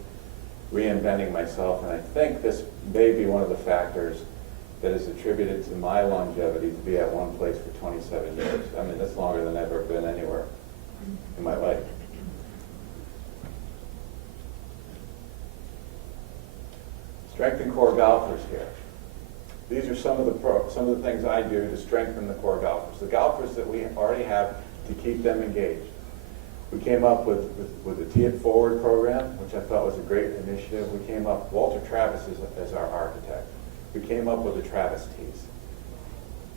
reinventing myself, and I think this may be one of the factors that is attributed to my longevity to be at one place for 27 years. I mean, that's longer than I've ever been anywhere in my life. Strengthen core golfers here. These are some of the things I do to strengthen the core golfers. The golfers that we already have, to keep them engaged. We came up with the Tee It Forward program, which I thought was a great initiative. We came up, Walter Travis as our architect. We came up with the Travis Tees.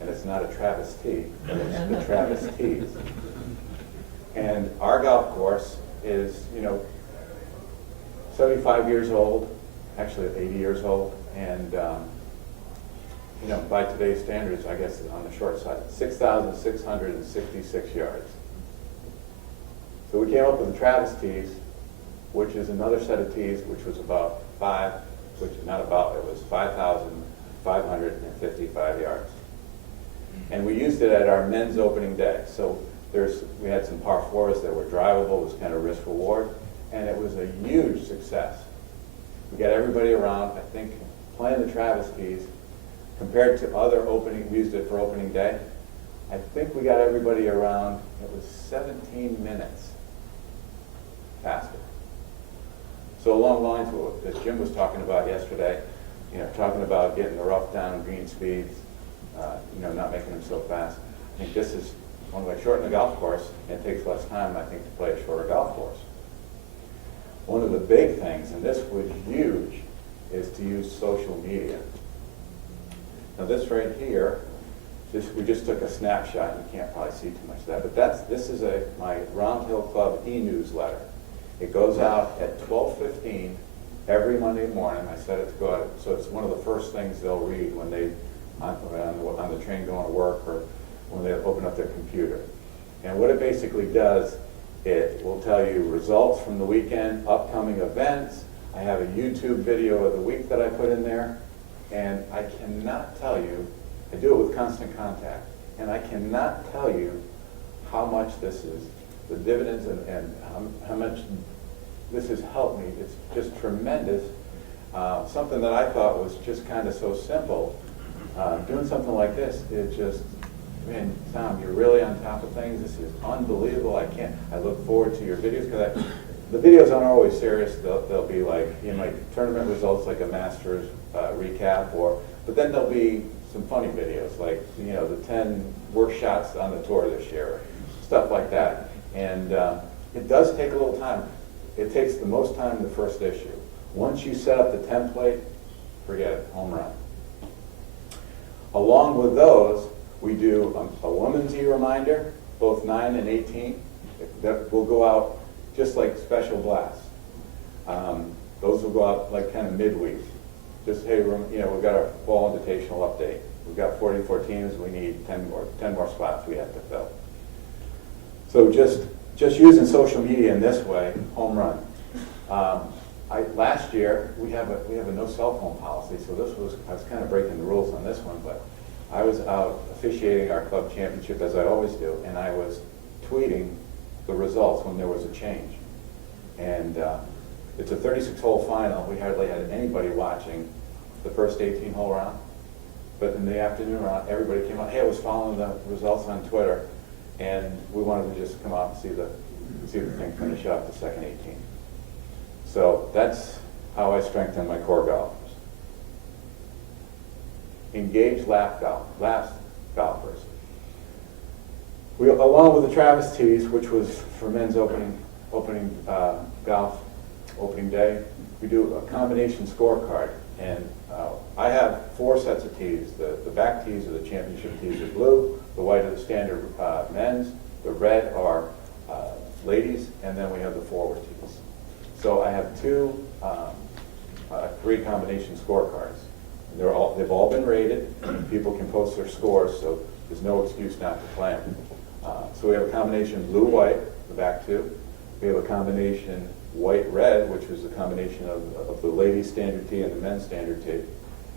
And it's not a Travis Tee, but it's the Travis Tees. And our golf course is, 75 years old, actually 80 years old, and by today's standards, I guess on the short side, 6,666 yards. So we came up with the Travis Tees, which is another set of tees, which was about it was 5,555 yards. And we used it at our men's opening day. So we had some par 4s that were drivable, it was kind of risk reward, and it was a huge success. We got everybody around, I think, playing the Travis Tees. Compared to other we used it for opening day, I think we got everybody around, it was 17 minutes faster. So along the lines of what Jim was talking about yesterday, talking about getting the rough down, green speeds, not making them so fast. I think this is one way to shorten the golf course, and it takes less time, I think, to play a shorter golf course. One of the big things, and this was huge, is to use social media. Now this right here, we just took a snapshot. You can't probably see too much of that, but this is my Round Hill Club e-newsletter. It goes out at 12:15 every Monday morning. I set it to go out, so it's one of the first things they'll read when they on the train going to work or when they open up their computer. And what it basically does, it will tell you results from the weekend, upcoming events. I have a YouTube video of the week that I put in there, and I cannot tell you, I do it with Constant Contact, and I cannot tell you how much this is, the dividends and how much this has helped me. It's just tremendous. Something that I thought was just kind of so simple. Doing something like this, it just, man, Tom, you're really on top of things. This is unbelievable. I look forward to your videos, because the videos aren't always serious. They'll be like, tournament results, like a Masters recap, but then there'll be some funny videos, like, the 10 worst shots on the tour this year, stuff like that. And it does take a little time. It takes the most time in the first issue. Once you set up the template, forget it, home run. Along with those, we do a women's e-reminder, both 9 and 18. That will go out just like special blasts. Those will go out like kind of midweek. Just, hey, we've got our fall invitational update. We've got 44 teams. We need 10 more spots we have to fill. So just using social media in this way, home run. Last year we have a no cell phone policy, so I was kind of breaking the rules on this one, but I was out officiating our club championship, as I always do, and I was tweeting the results when there was a change. And it's a 36-hole final. We hardly had anybody watching the first 18-hole round, but in the afternoon round, everybody came out. Hey, I was following the results on Twitter, and we wanted to just come out and see the thing finish off the second 18. So that's how I strengthen my core golfers. Engage lapsed golfers. Along with the Travis Tees, which was for men's opening golf opening day, we do a combination scorecard, and I have 4 sets of tees. The back tees are the championship tees are blue, the white are the standard men's, the red are ladies, and then we have the forward tees. So I have 3 combination scorecards. They've all been rated. People can post their scores, so there's no excuse not to play them. So we have a combination blue-white, the back 2. We have a combination white-red, which is a combination of the ladies' standard tee and the men's standard tee.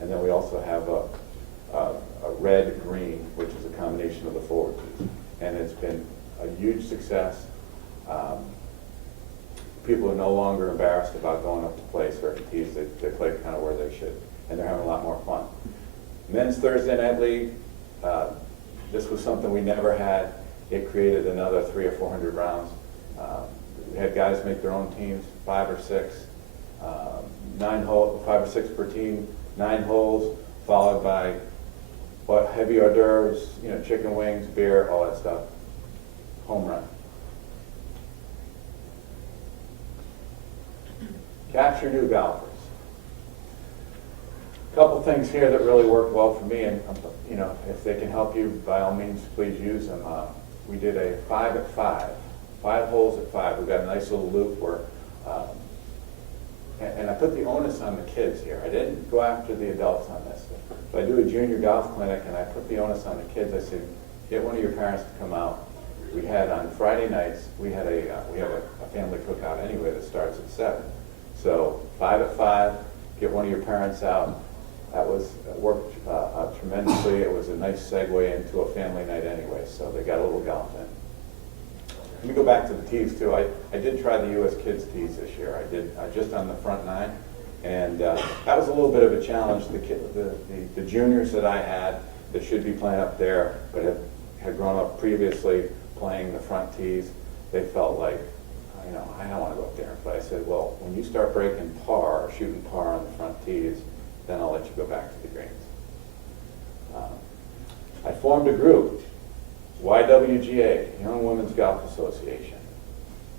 And then we also have a red-green, which is a combination of the forward tees. And it's been a huge success. People are no longer embarrassed about going up to play certain tees. They play kind of where they should, and they're having a lot more fun. Men's Thursday Night League, this was something we never had. It created another 300 or 400 rounds. We had guys make their own teams, 5 or 6, 5 or 6 per team, 9 holes, followed by heavy hors d'oeuvres, chicken wings, beer, all that stuff. Home run. Capture new golfers. A couple things here that really worked well for me, and if they can help you, by all means, please use them. We did a 5 at 5, 5 holes at 5. We've got a nice little loop where, and I put the onus on the kids here. I didn't go after the adults on this. So I do a junior golf clinic, and I put the onus on the kids. I said, get one of your parents to come out. We had on Friday nights, we have a family cookout anyway that starts at 7. So 5 at 5, get one of your parents out. That worked tremendously. It was a nice segue into a family night anyway, so they got a little golf in. Let me go back to the tees too. I did try the U.S. Kids tees this year. I did just on the front 9, and that was a little bit of a challenge. The juniors that I had that should be playing up there, but had grown up previously playing the front tees, they felt like, I don't want to go up there and play. I said, well, when you start breaking par or shooting par on the front tees, then I'll let you go back to the greens. I formed a group, YWGA, Young Women's Golf Association.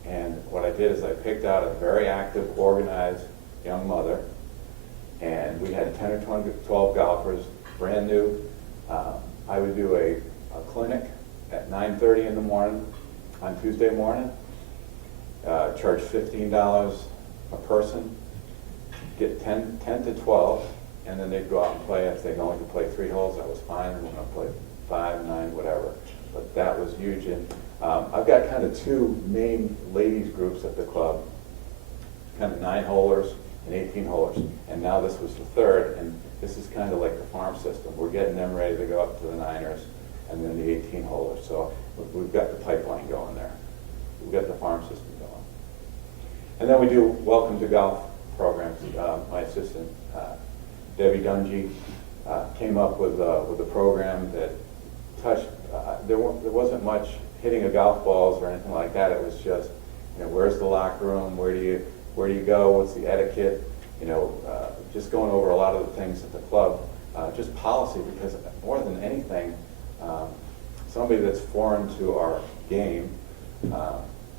And what I did is I picked out a very active, organized young mother, and we had 10 or 12 golfers, brand new. I would do a clinic at 9:30 in the morning on Tuesday morning, charge $15 a person, get 10 to 12, and then they'd go out and play. If they only could play 3 holes, that was fine. And when I played 5, 9, whatever. But that was huge. And I've got kind of 2 main ladies groups at the club, kind of 9-holers and 18-holers. And now this was the 3rd, and this is kind of like the farm system. We're getting them ready to go up to the 9ers and then the 18-holers. So we've got the pipeline going there. We've got the farm system going. And then we do welcome to golf programs. My assistant, Debbie Dungy, came up with a program that touched, there wasn't much hitting of golf balls or anything like that. It was just, where's the locker room? Where do you go? What's the etiquette? Just going over a lot of the things at the club, just policy, because more than anything, somebody that's foreign to our game,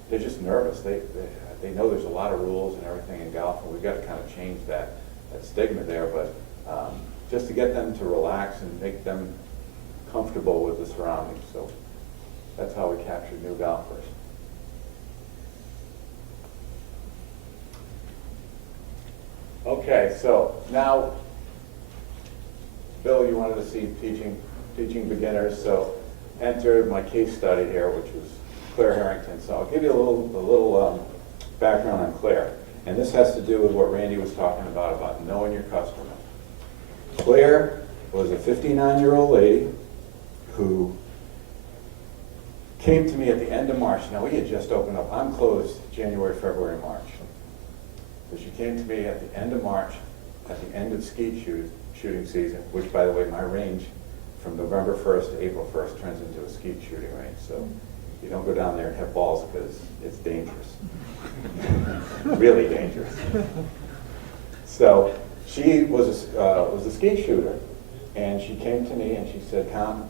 they're just nervous. They know there's a lot of rules and everything in golf, and we've got to kind of change that stigma there. But just to get them to relax and make them comfortable with the surroundings. So that's how we capture new golfers. Okay, so now, Bill, you wanted to see teaching beginners, so enter my case study here, which was Claire Harrington. So I'll give you a little background on Claire. And this has to do with what Randy was talking about knowing your customer. Claire was a 59-year-old lady who came to me at the end of March. Now, we had just opened up. I'm closed January, February, March. So she came to me at the end of March, at the end of skeet shooting season, which, by the way, my range from November 1st to April 1st turns into a skeet shooting range. So you don't go down there and have balls because it's dangerous. Really dangerous. So she was a skeet shooter, and she came to me and she said, "Tom,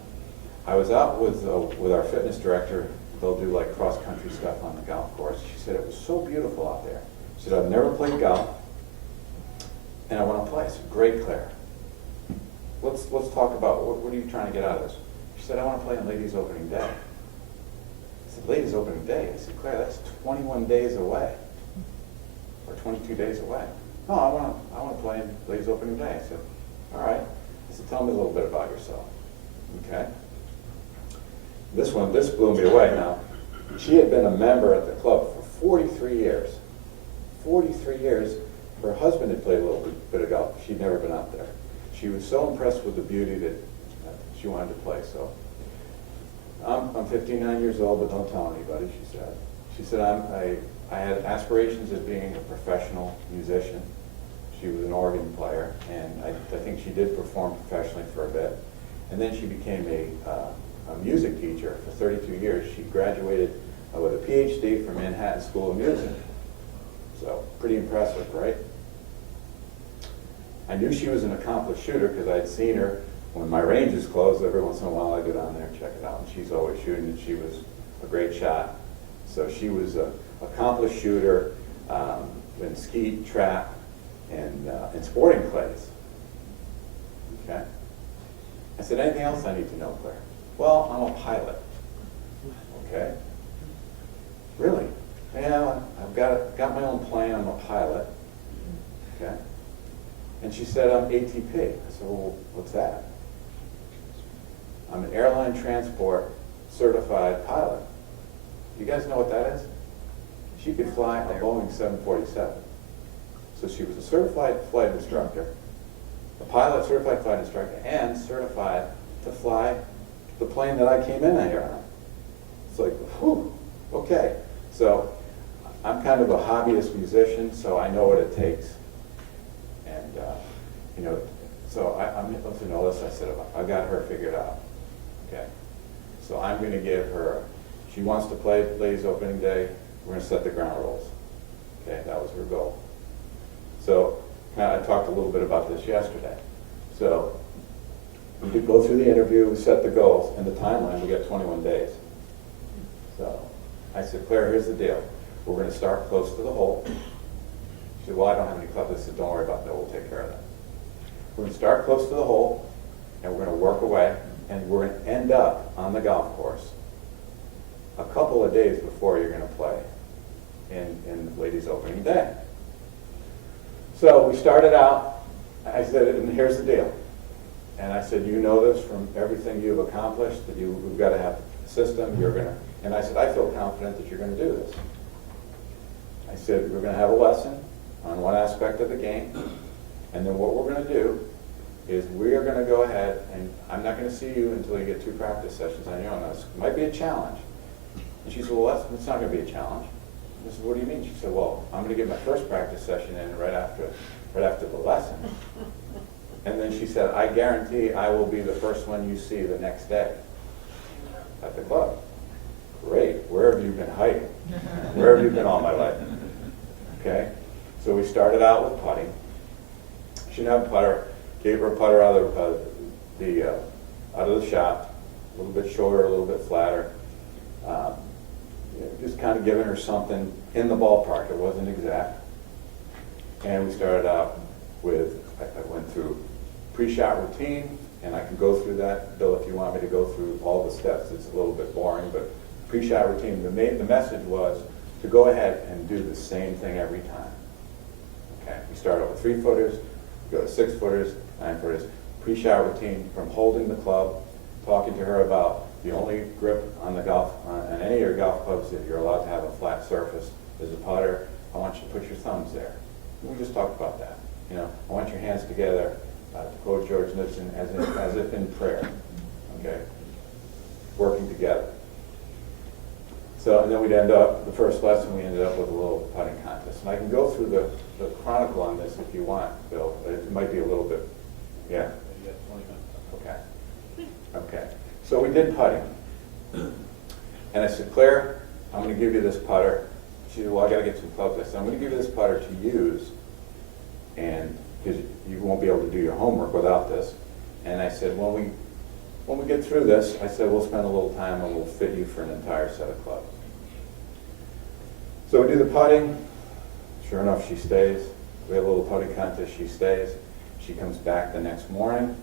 I was out with our fitness director. They'll do like cross-country stuff on the golf course." She said, "It was so beautiful out there." She said, "I've never played golf, and I want to play." I said, "Great, Claire. Let's talk about what are you trying to get out of this?" She said, "I want to play on ladies' opening day." I said, "Ladies' opening day?" I said, "Claire, that's 21 days away, or 22 days away." "No, I want to play in ladies' opening day." I said, "All right." I said, "Tell me a little bit about yourself." Okay. This blew me away. Now, she had been a member at the club for 43 years. 43 years. Her husband had played a little bit of golf. She'd never been out there. She was so impressed with the beauty that she wanted to play. So I'm 59 years old, but don't tell anybody, she said. She said, I had aspirations of being a professional musician. She was an organ player, and I think she did perform professionally for a bit. And then she became a music teacher for 32 years. She graduated with a PhD from Manhattan School of Music. So pretty impressive, right? I knew she was an accomplished shooter because I'd seen her when my range is closed. Every once in a while I go down there and check it out, and she's always shooting, and she was a great shot. So she was an accomplished shooter in skeet, trap, and sporting clays. Okay. I said, "Anything else I need to know, Claire?" "Well, I'm a pilot." "Okay. Really?" "Yeah, I've got my own plane. I'm a pilot." Okay. And she said, "I'm ATP." I said, "Well, what's that?" "I'm an airline transport certified pilot." You guys know what that is? She could fly a Boeing 747. So she was a certified flight instructor, a pilot certified flight instructor, and certified to fly the plane that I came in here on. It's like, whew, okay. So I'm kind of a hobbyist musician, so I know what it takes. And, so I'm to know this. I said, I've got her figured out. Okay. So I'm going to give her, she wants to play ladies' opening day. We're going to set the ground rules. Okay, that was her goal. So I talked a little bit about this yesterday. So we did go through the interview, we set the goals, and the timeline, we got 21 days. So I said, Claire, here's the deal. We're going to start close to the hole. She said, well, I don't have any clubs. I said, don't worry about that. We'll take care of that. We're going to start close to the hole, and we're going to work away, and we're going to end up on the golf course a couple of days before you're going to play in ladies' opening day. So we started out, I said, and here's the deal. And I said, you know this from everything you've accomplished, that you've got to have a system, you're going to, and I said, I feel confident that you're going to do this. I said, we're going to have a lesson on one aspect of the game, and then what we're going to do is we are going to go ahead, and I'm not going to see you until you get 2 practice sessions on your own. Now, this might be a challenge. And she said, well, it's not going to be a challenge. I said, what do you mean? She said, well, I'm going to get my first practice session in right after the lesson. And then she said, I guarantee I will be the first one you see the next day at the club. Great. Where have you been hiding? Where have you been all my life? Okay. So we started out with putting. She didn't have a putter. Gave her a putter out of the shop, a little bit shorter, a little bit flatter. Just kind of giving her something in the ballpark. It wasn't exact. And we started out with, I went through pre-shot routine, and I can go through that, Bill, if you want me to go through all the steps. It's a little bit boring, but pre-shot routine, the message was to go ahead and do the same thing every time. Okay, we start out with 3-footers, go to 6-footers, 9-footers, pre-shot routine from holding the club, talking to her about the only grip on the golf, on any of your golf clubs, if you're allowed to have a flat surface, is a putter. I want you to put your thumbs there. We just talked about that. You know, I want your hands together, to quote George Nixon, as if in prayer. Okay, working together. So, and then we'd end up, the first lesson, we ended up with a little putting contest. And I can go through the chronicle on this if you want, Bill. It might be a little bit, yeah? You got 20 minutes. Okay. Okay. So we did putting. And I said, Claire, I'm going to give you this putter. She said, well, I got to get some clubs. I said, I'm going to give you this putter to use, and because you won't be able to do your homework without this. And I said, when we get through this, I said, we'll spend a little time and we'll fit you for an entire set of clubs. So we do the putting. Sure enough, she stays. We have a little putting contest. She stays. She comes back the next morning.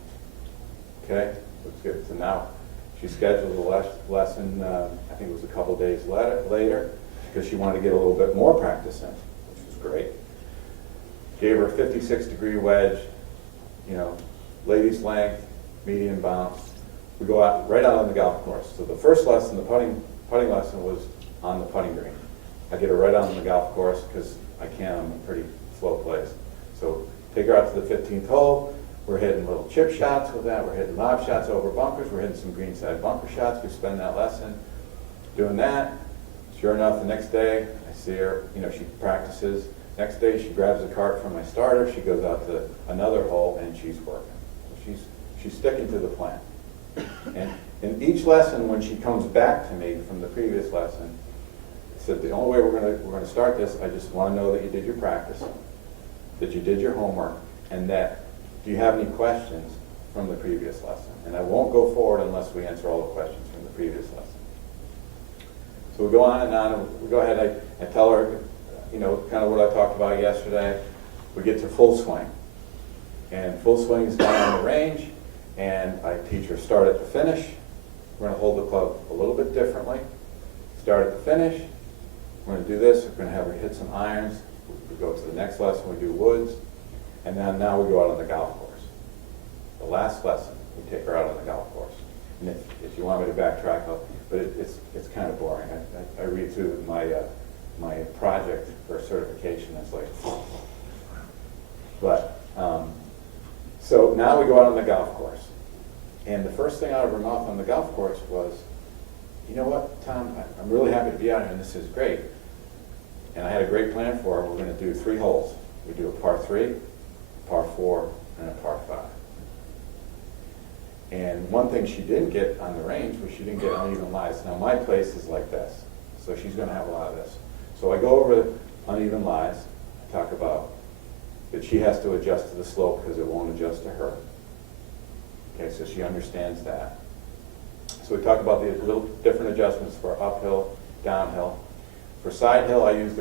Okay, looks good. So now she scheduled a lesson, I think it was a couple days later, because she wanted to get a little bit more practice in, which was great. Gave her a 56-degree wedge, you know, ladies length, medium bounce. We go out right out on the golf course. So the first lesson, the putting lesson, was on the putting green. I get her right out on the golf course because I can. I'm a pretty slow place. So take her out to the 15th hole. We're hitting little chip shots with that. We're hitting lob shots over bunkers. We're hitting some greenside bunker shots. We spend that lesson doing that. Sure enough, the next day, I see her, you know, she practices. Next day, she grabs a cart from my starter. She goes out to another hole, and she's working. So she's sticking to the plan. And in each lesson, when she comes back to me from the previous lesson, I said, the only way we're going to start this, I just want to know that you did your practice, that you did your homework, and that do you have any questions from the previous lesson? And I won't go forward unless we answer all the questions from the previous lesson. So we go on and on, and we go ahead, I tell her, you know, kind of what I talked about yesterday. We get to full swing. And full swing is down on the range, and I teach her start at the finish. We're going to hold the club a little bit differently. Start at the finish. We're going to do this. We're going to have her hit some irons. We go to the next lesson, we do woods. And then now we go out on the golf course. The last lesson, we take her out on the golf course. And if you want me to backtrack, but it's kind of boring. I read through my project for certification. It's like, but so now we go out on the golf course. And the first thing out of her mouth on the golf course was, you know what, Tom, I'm really happy to be out here, and this is great. And I had a great plan for her. We're going to do 3 holes. We do a par 3, par 4, and a par 5. And one thing she didn't get on the range was she didn't get uneven lies. Now my place is like this, so she's going to have a lot of this. So I go over uneven lies. I talk about that she has to adjust to the slope because it won't adjust to her. Okay, so she understands that. So we talk about the little different adjustments for uphill, downhill. For side hill, I use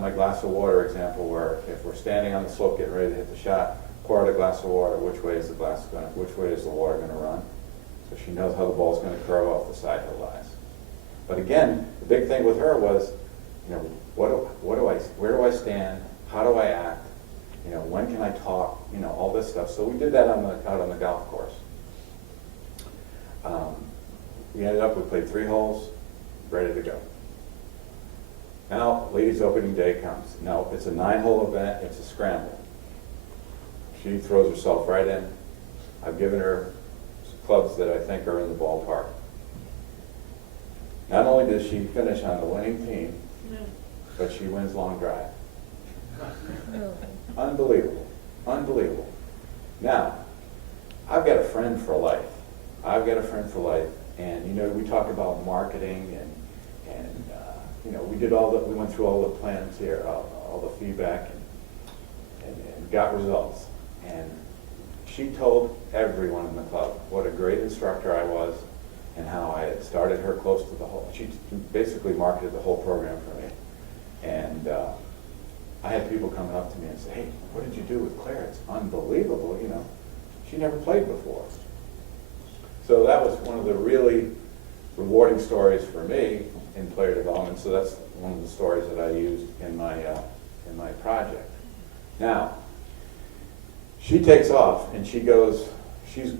my glass of water example, where if we're standing on the slope getting ready to hit the shot, pour out a glass of water. Which way is the water going to run? So she knows how the ball's going to curve off the side hill lies. But again, the big thing with her was, you know, where do I stand? How do I act? You know, when can I talk? You know, all this stuff. So we did that out on the golf course. We played 3 holes, ready to go. Now, ladies' opening day comes. Now, it's a 9-hole event. It's a scramble. She throws herself right in. I've given her clubs that I think are in the ballpark. Not only does she finish on the winning team, but she wins long drive. Unbelievable. Unbelievable. Now, I've got a friend for life. And, you know, we talk about marketing and you know, we went through all the plans here, all the feedback and got results. And she told everyone in the club what a great instructor I was and how I had started her close to the whole, she basically marketed the whole program for me. And I had people coming up to me and say, hey, what did you do with Claire? It's unbelievable, you know. She never played before. So that was one of the really rewarding stories for me in player development. So that's one of the stories that I used in my project. Now, she takes off and she goes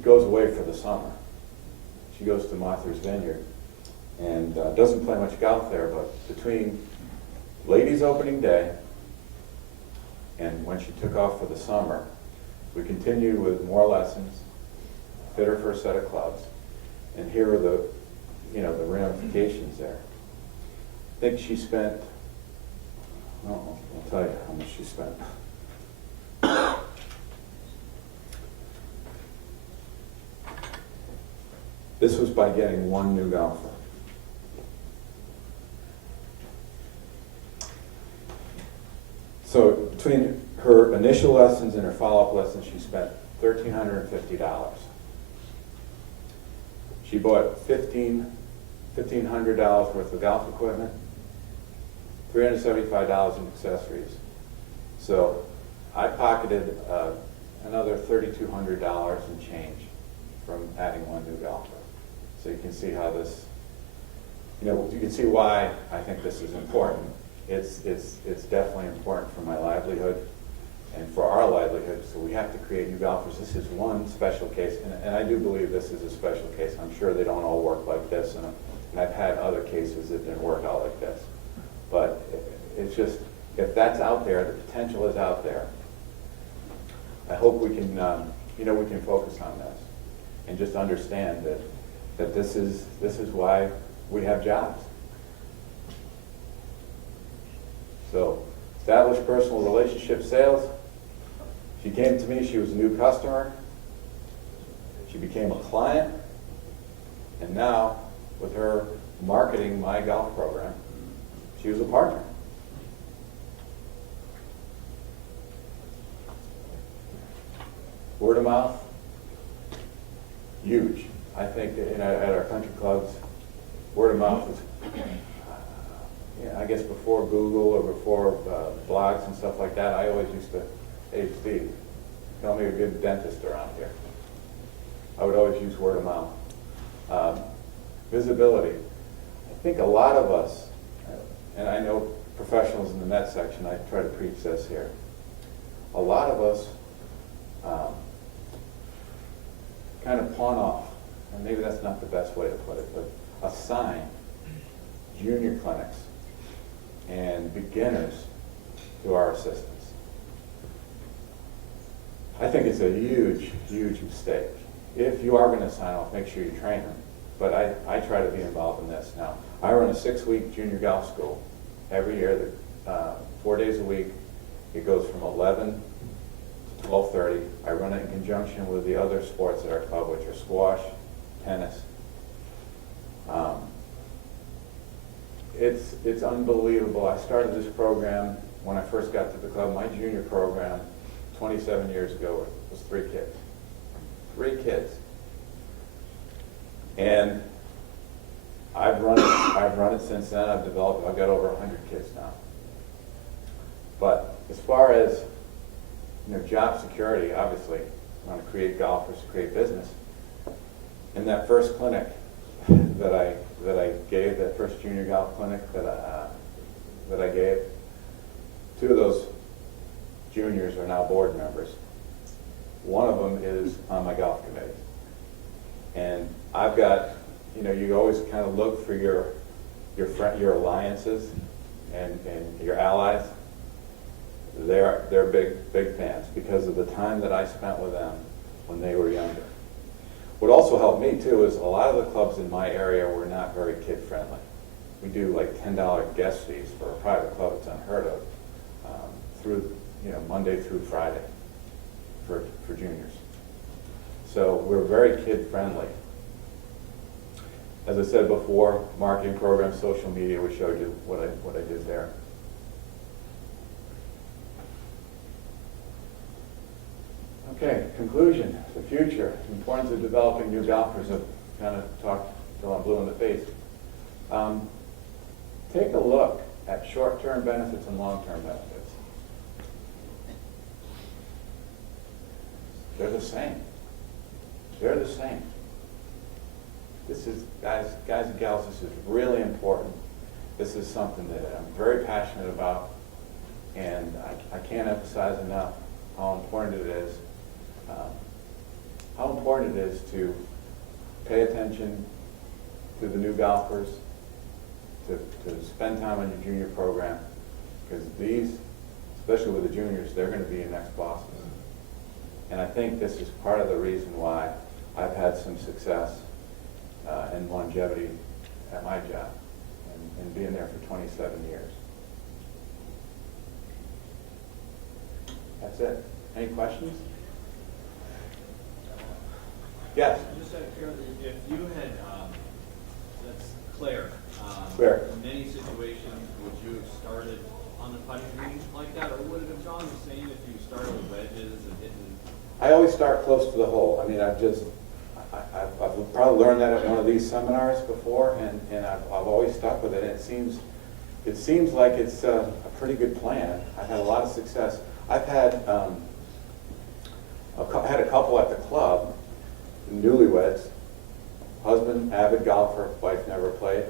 away for the summer. She goes to Martha's Vineyard and doesn't play much golf there, but between ladies' opening day and when she took off for the summer, we continued with more lessons, fit her for a set of clubs, and here are the ramifications there. I think she spent, I'll tell you how much she spent. This was by getting one new golfer. So between her initial lessons and her follow-up lessons, she spent $1,350. She bought $1,500 worth of golf equipment, $375 in accessories. So I pocketed another $3,200 in change from adding one new golfer. So you can see how this, you can see why I think this is important. It's definitely important for my livelihood and for our livelihood. So we have to create new golfers. This is one special case, and I do believe this is a special case. I'm sure they don't all work like this, and I've had other cases that didn't work out like this. But it's just, if that's out there, the potential is out there. I hope we can, we can focus on this and just understand that this is why we have jobs. So, establish personal relationship sales. She came to me, she was a new customer. She became a client. And now, with her marketing my golf program, she was a partner. Word of mouth, huge. I think that at our country clubs, word of mouth is, I guess before Google or before blogs and stuff like that, I always used to, hey Steve, tell me a good dentist around here. I would always use word of mouth. Visibility. I think a lot of us, and I know professionals in the Met section, I try to preach this here. A lot of us kind of pawn off, and maybe that's not the best way to put it, but assign junior clinics and beginners to our assistants. I think it's a huge, huge mistake. If you are going to sign off, make sure you train them. But I try to be involved in this now. I run a 6-week junior golf school every year, 4 days a week. It goes from 11 to 12:30. I run it in conjunction with the other sports at our club, which are squash, tennis. It's unbelievable. I started this program when I first got to the club. My junior program 27 years ago was 3 kids. 3 kids. And I've run it since then. I've got over 100 kids now. But as far as, job security, obviously, I want to create golfers, create business. In that first clinic that I gave, that first junior golf clinic that I gave, 2 of those juniors are now board members. One of them is on my golf committee. And I've got, you always kind of look for your alliances and your allies. They're big fans because of the time that I spent with them when they were younger. What also helped me too is a lot of the clubs in my area were not very kid friendly. We do like $10 guest fees for a private club. It's unheard of. Through Monday through Friday for juniors. So we're very kid friendly. As I said before, marketing programs, social media, we showed you what I did there. Okay, conclusion, the future, importance of developing new golfers. I've kind of talked till I'm blue in the face. Take a look at short-term benefits and long-term benefits. They're the same. They're the same. This is, guys and gals, this is really important. This is something that I'm very passionate about, and I can't emphasize enough how important it is. How important it is to pay attention to the new golfers, to spend time on your junior program, because these, especially with the juniors, they're going to be your next bosses. And I think this is part of the reason why I've had some success and longevity at my job and being there for 27 years. That's it. Any questions? Yes? Just out of curiosity, if you had, that's Claire. Claire. In many situations, would you have started on the putting green like that, or would it have gone the same if you started with wedges and hitting? I always start close to the hole. I mean, I've probably learned that at one of these seminars before, and I've always stuck with it. And it seems like it's a pretty good plan. I've had a lot of success. I've had had a couple at the club, newlyweds, husband, avid golfer, wife never played.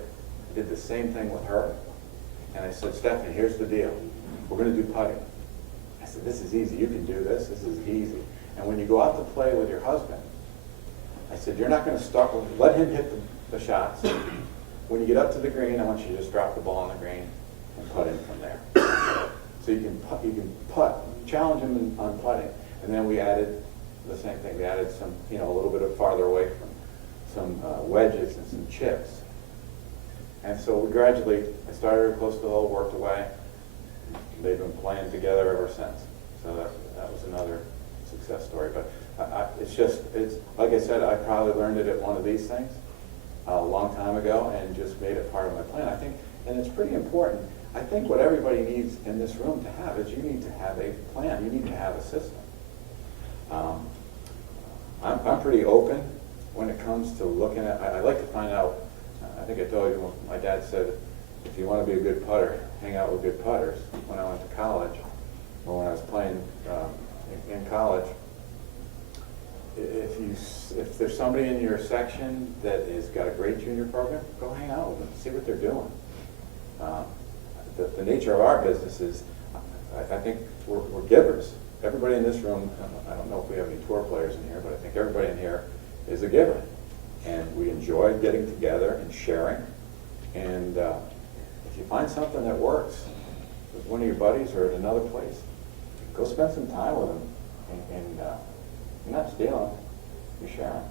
I did the same thing with her. And I said, Stephanie, here's the deal. We're going to do putting. I said, this is easy. You can do this. This is easy. And when you go out to play with your husband, I said, you're not going to start with, let him hit the shots. When you get up to the green, I want you to just drop the ball on the green and putt in from there. So you can putt, challenge him on putting. And then we added the same thing. We added some, a little bit of farther away from some wedges and some chips. And so we gradually, I started close to the hole, worked away. They've been playing together ever since. So that was another success story. But it's like I said, I probably learned it at one of these things a long time ago and just made it part of my plan. I think, and it's pretty important. I think what everybody needs in this room to have is you need to have a plan. You need to have a system. I'm pretty open when it comes to looking at, I like to find out, I think I told you when my dad said, if you want to be a good putter, hang out with good putters. When I went to college, or when I was playing in college, if there's somebody in your section that has got a great junior program, go hang out with them, see what they're doing. The nature of our business is, I think we're givers. Everybody in this room, I don't know if we have any tour players in here, but I think everybody in here is a giver. And we enjoy getting together and sharing. And if you find something that works with one of your buddies or at another place, go spend some time with them. And you're not stealing, you're sharing.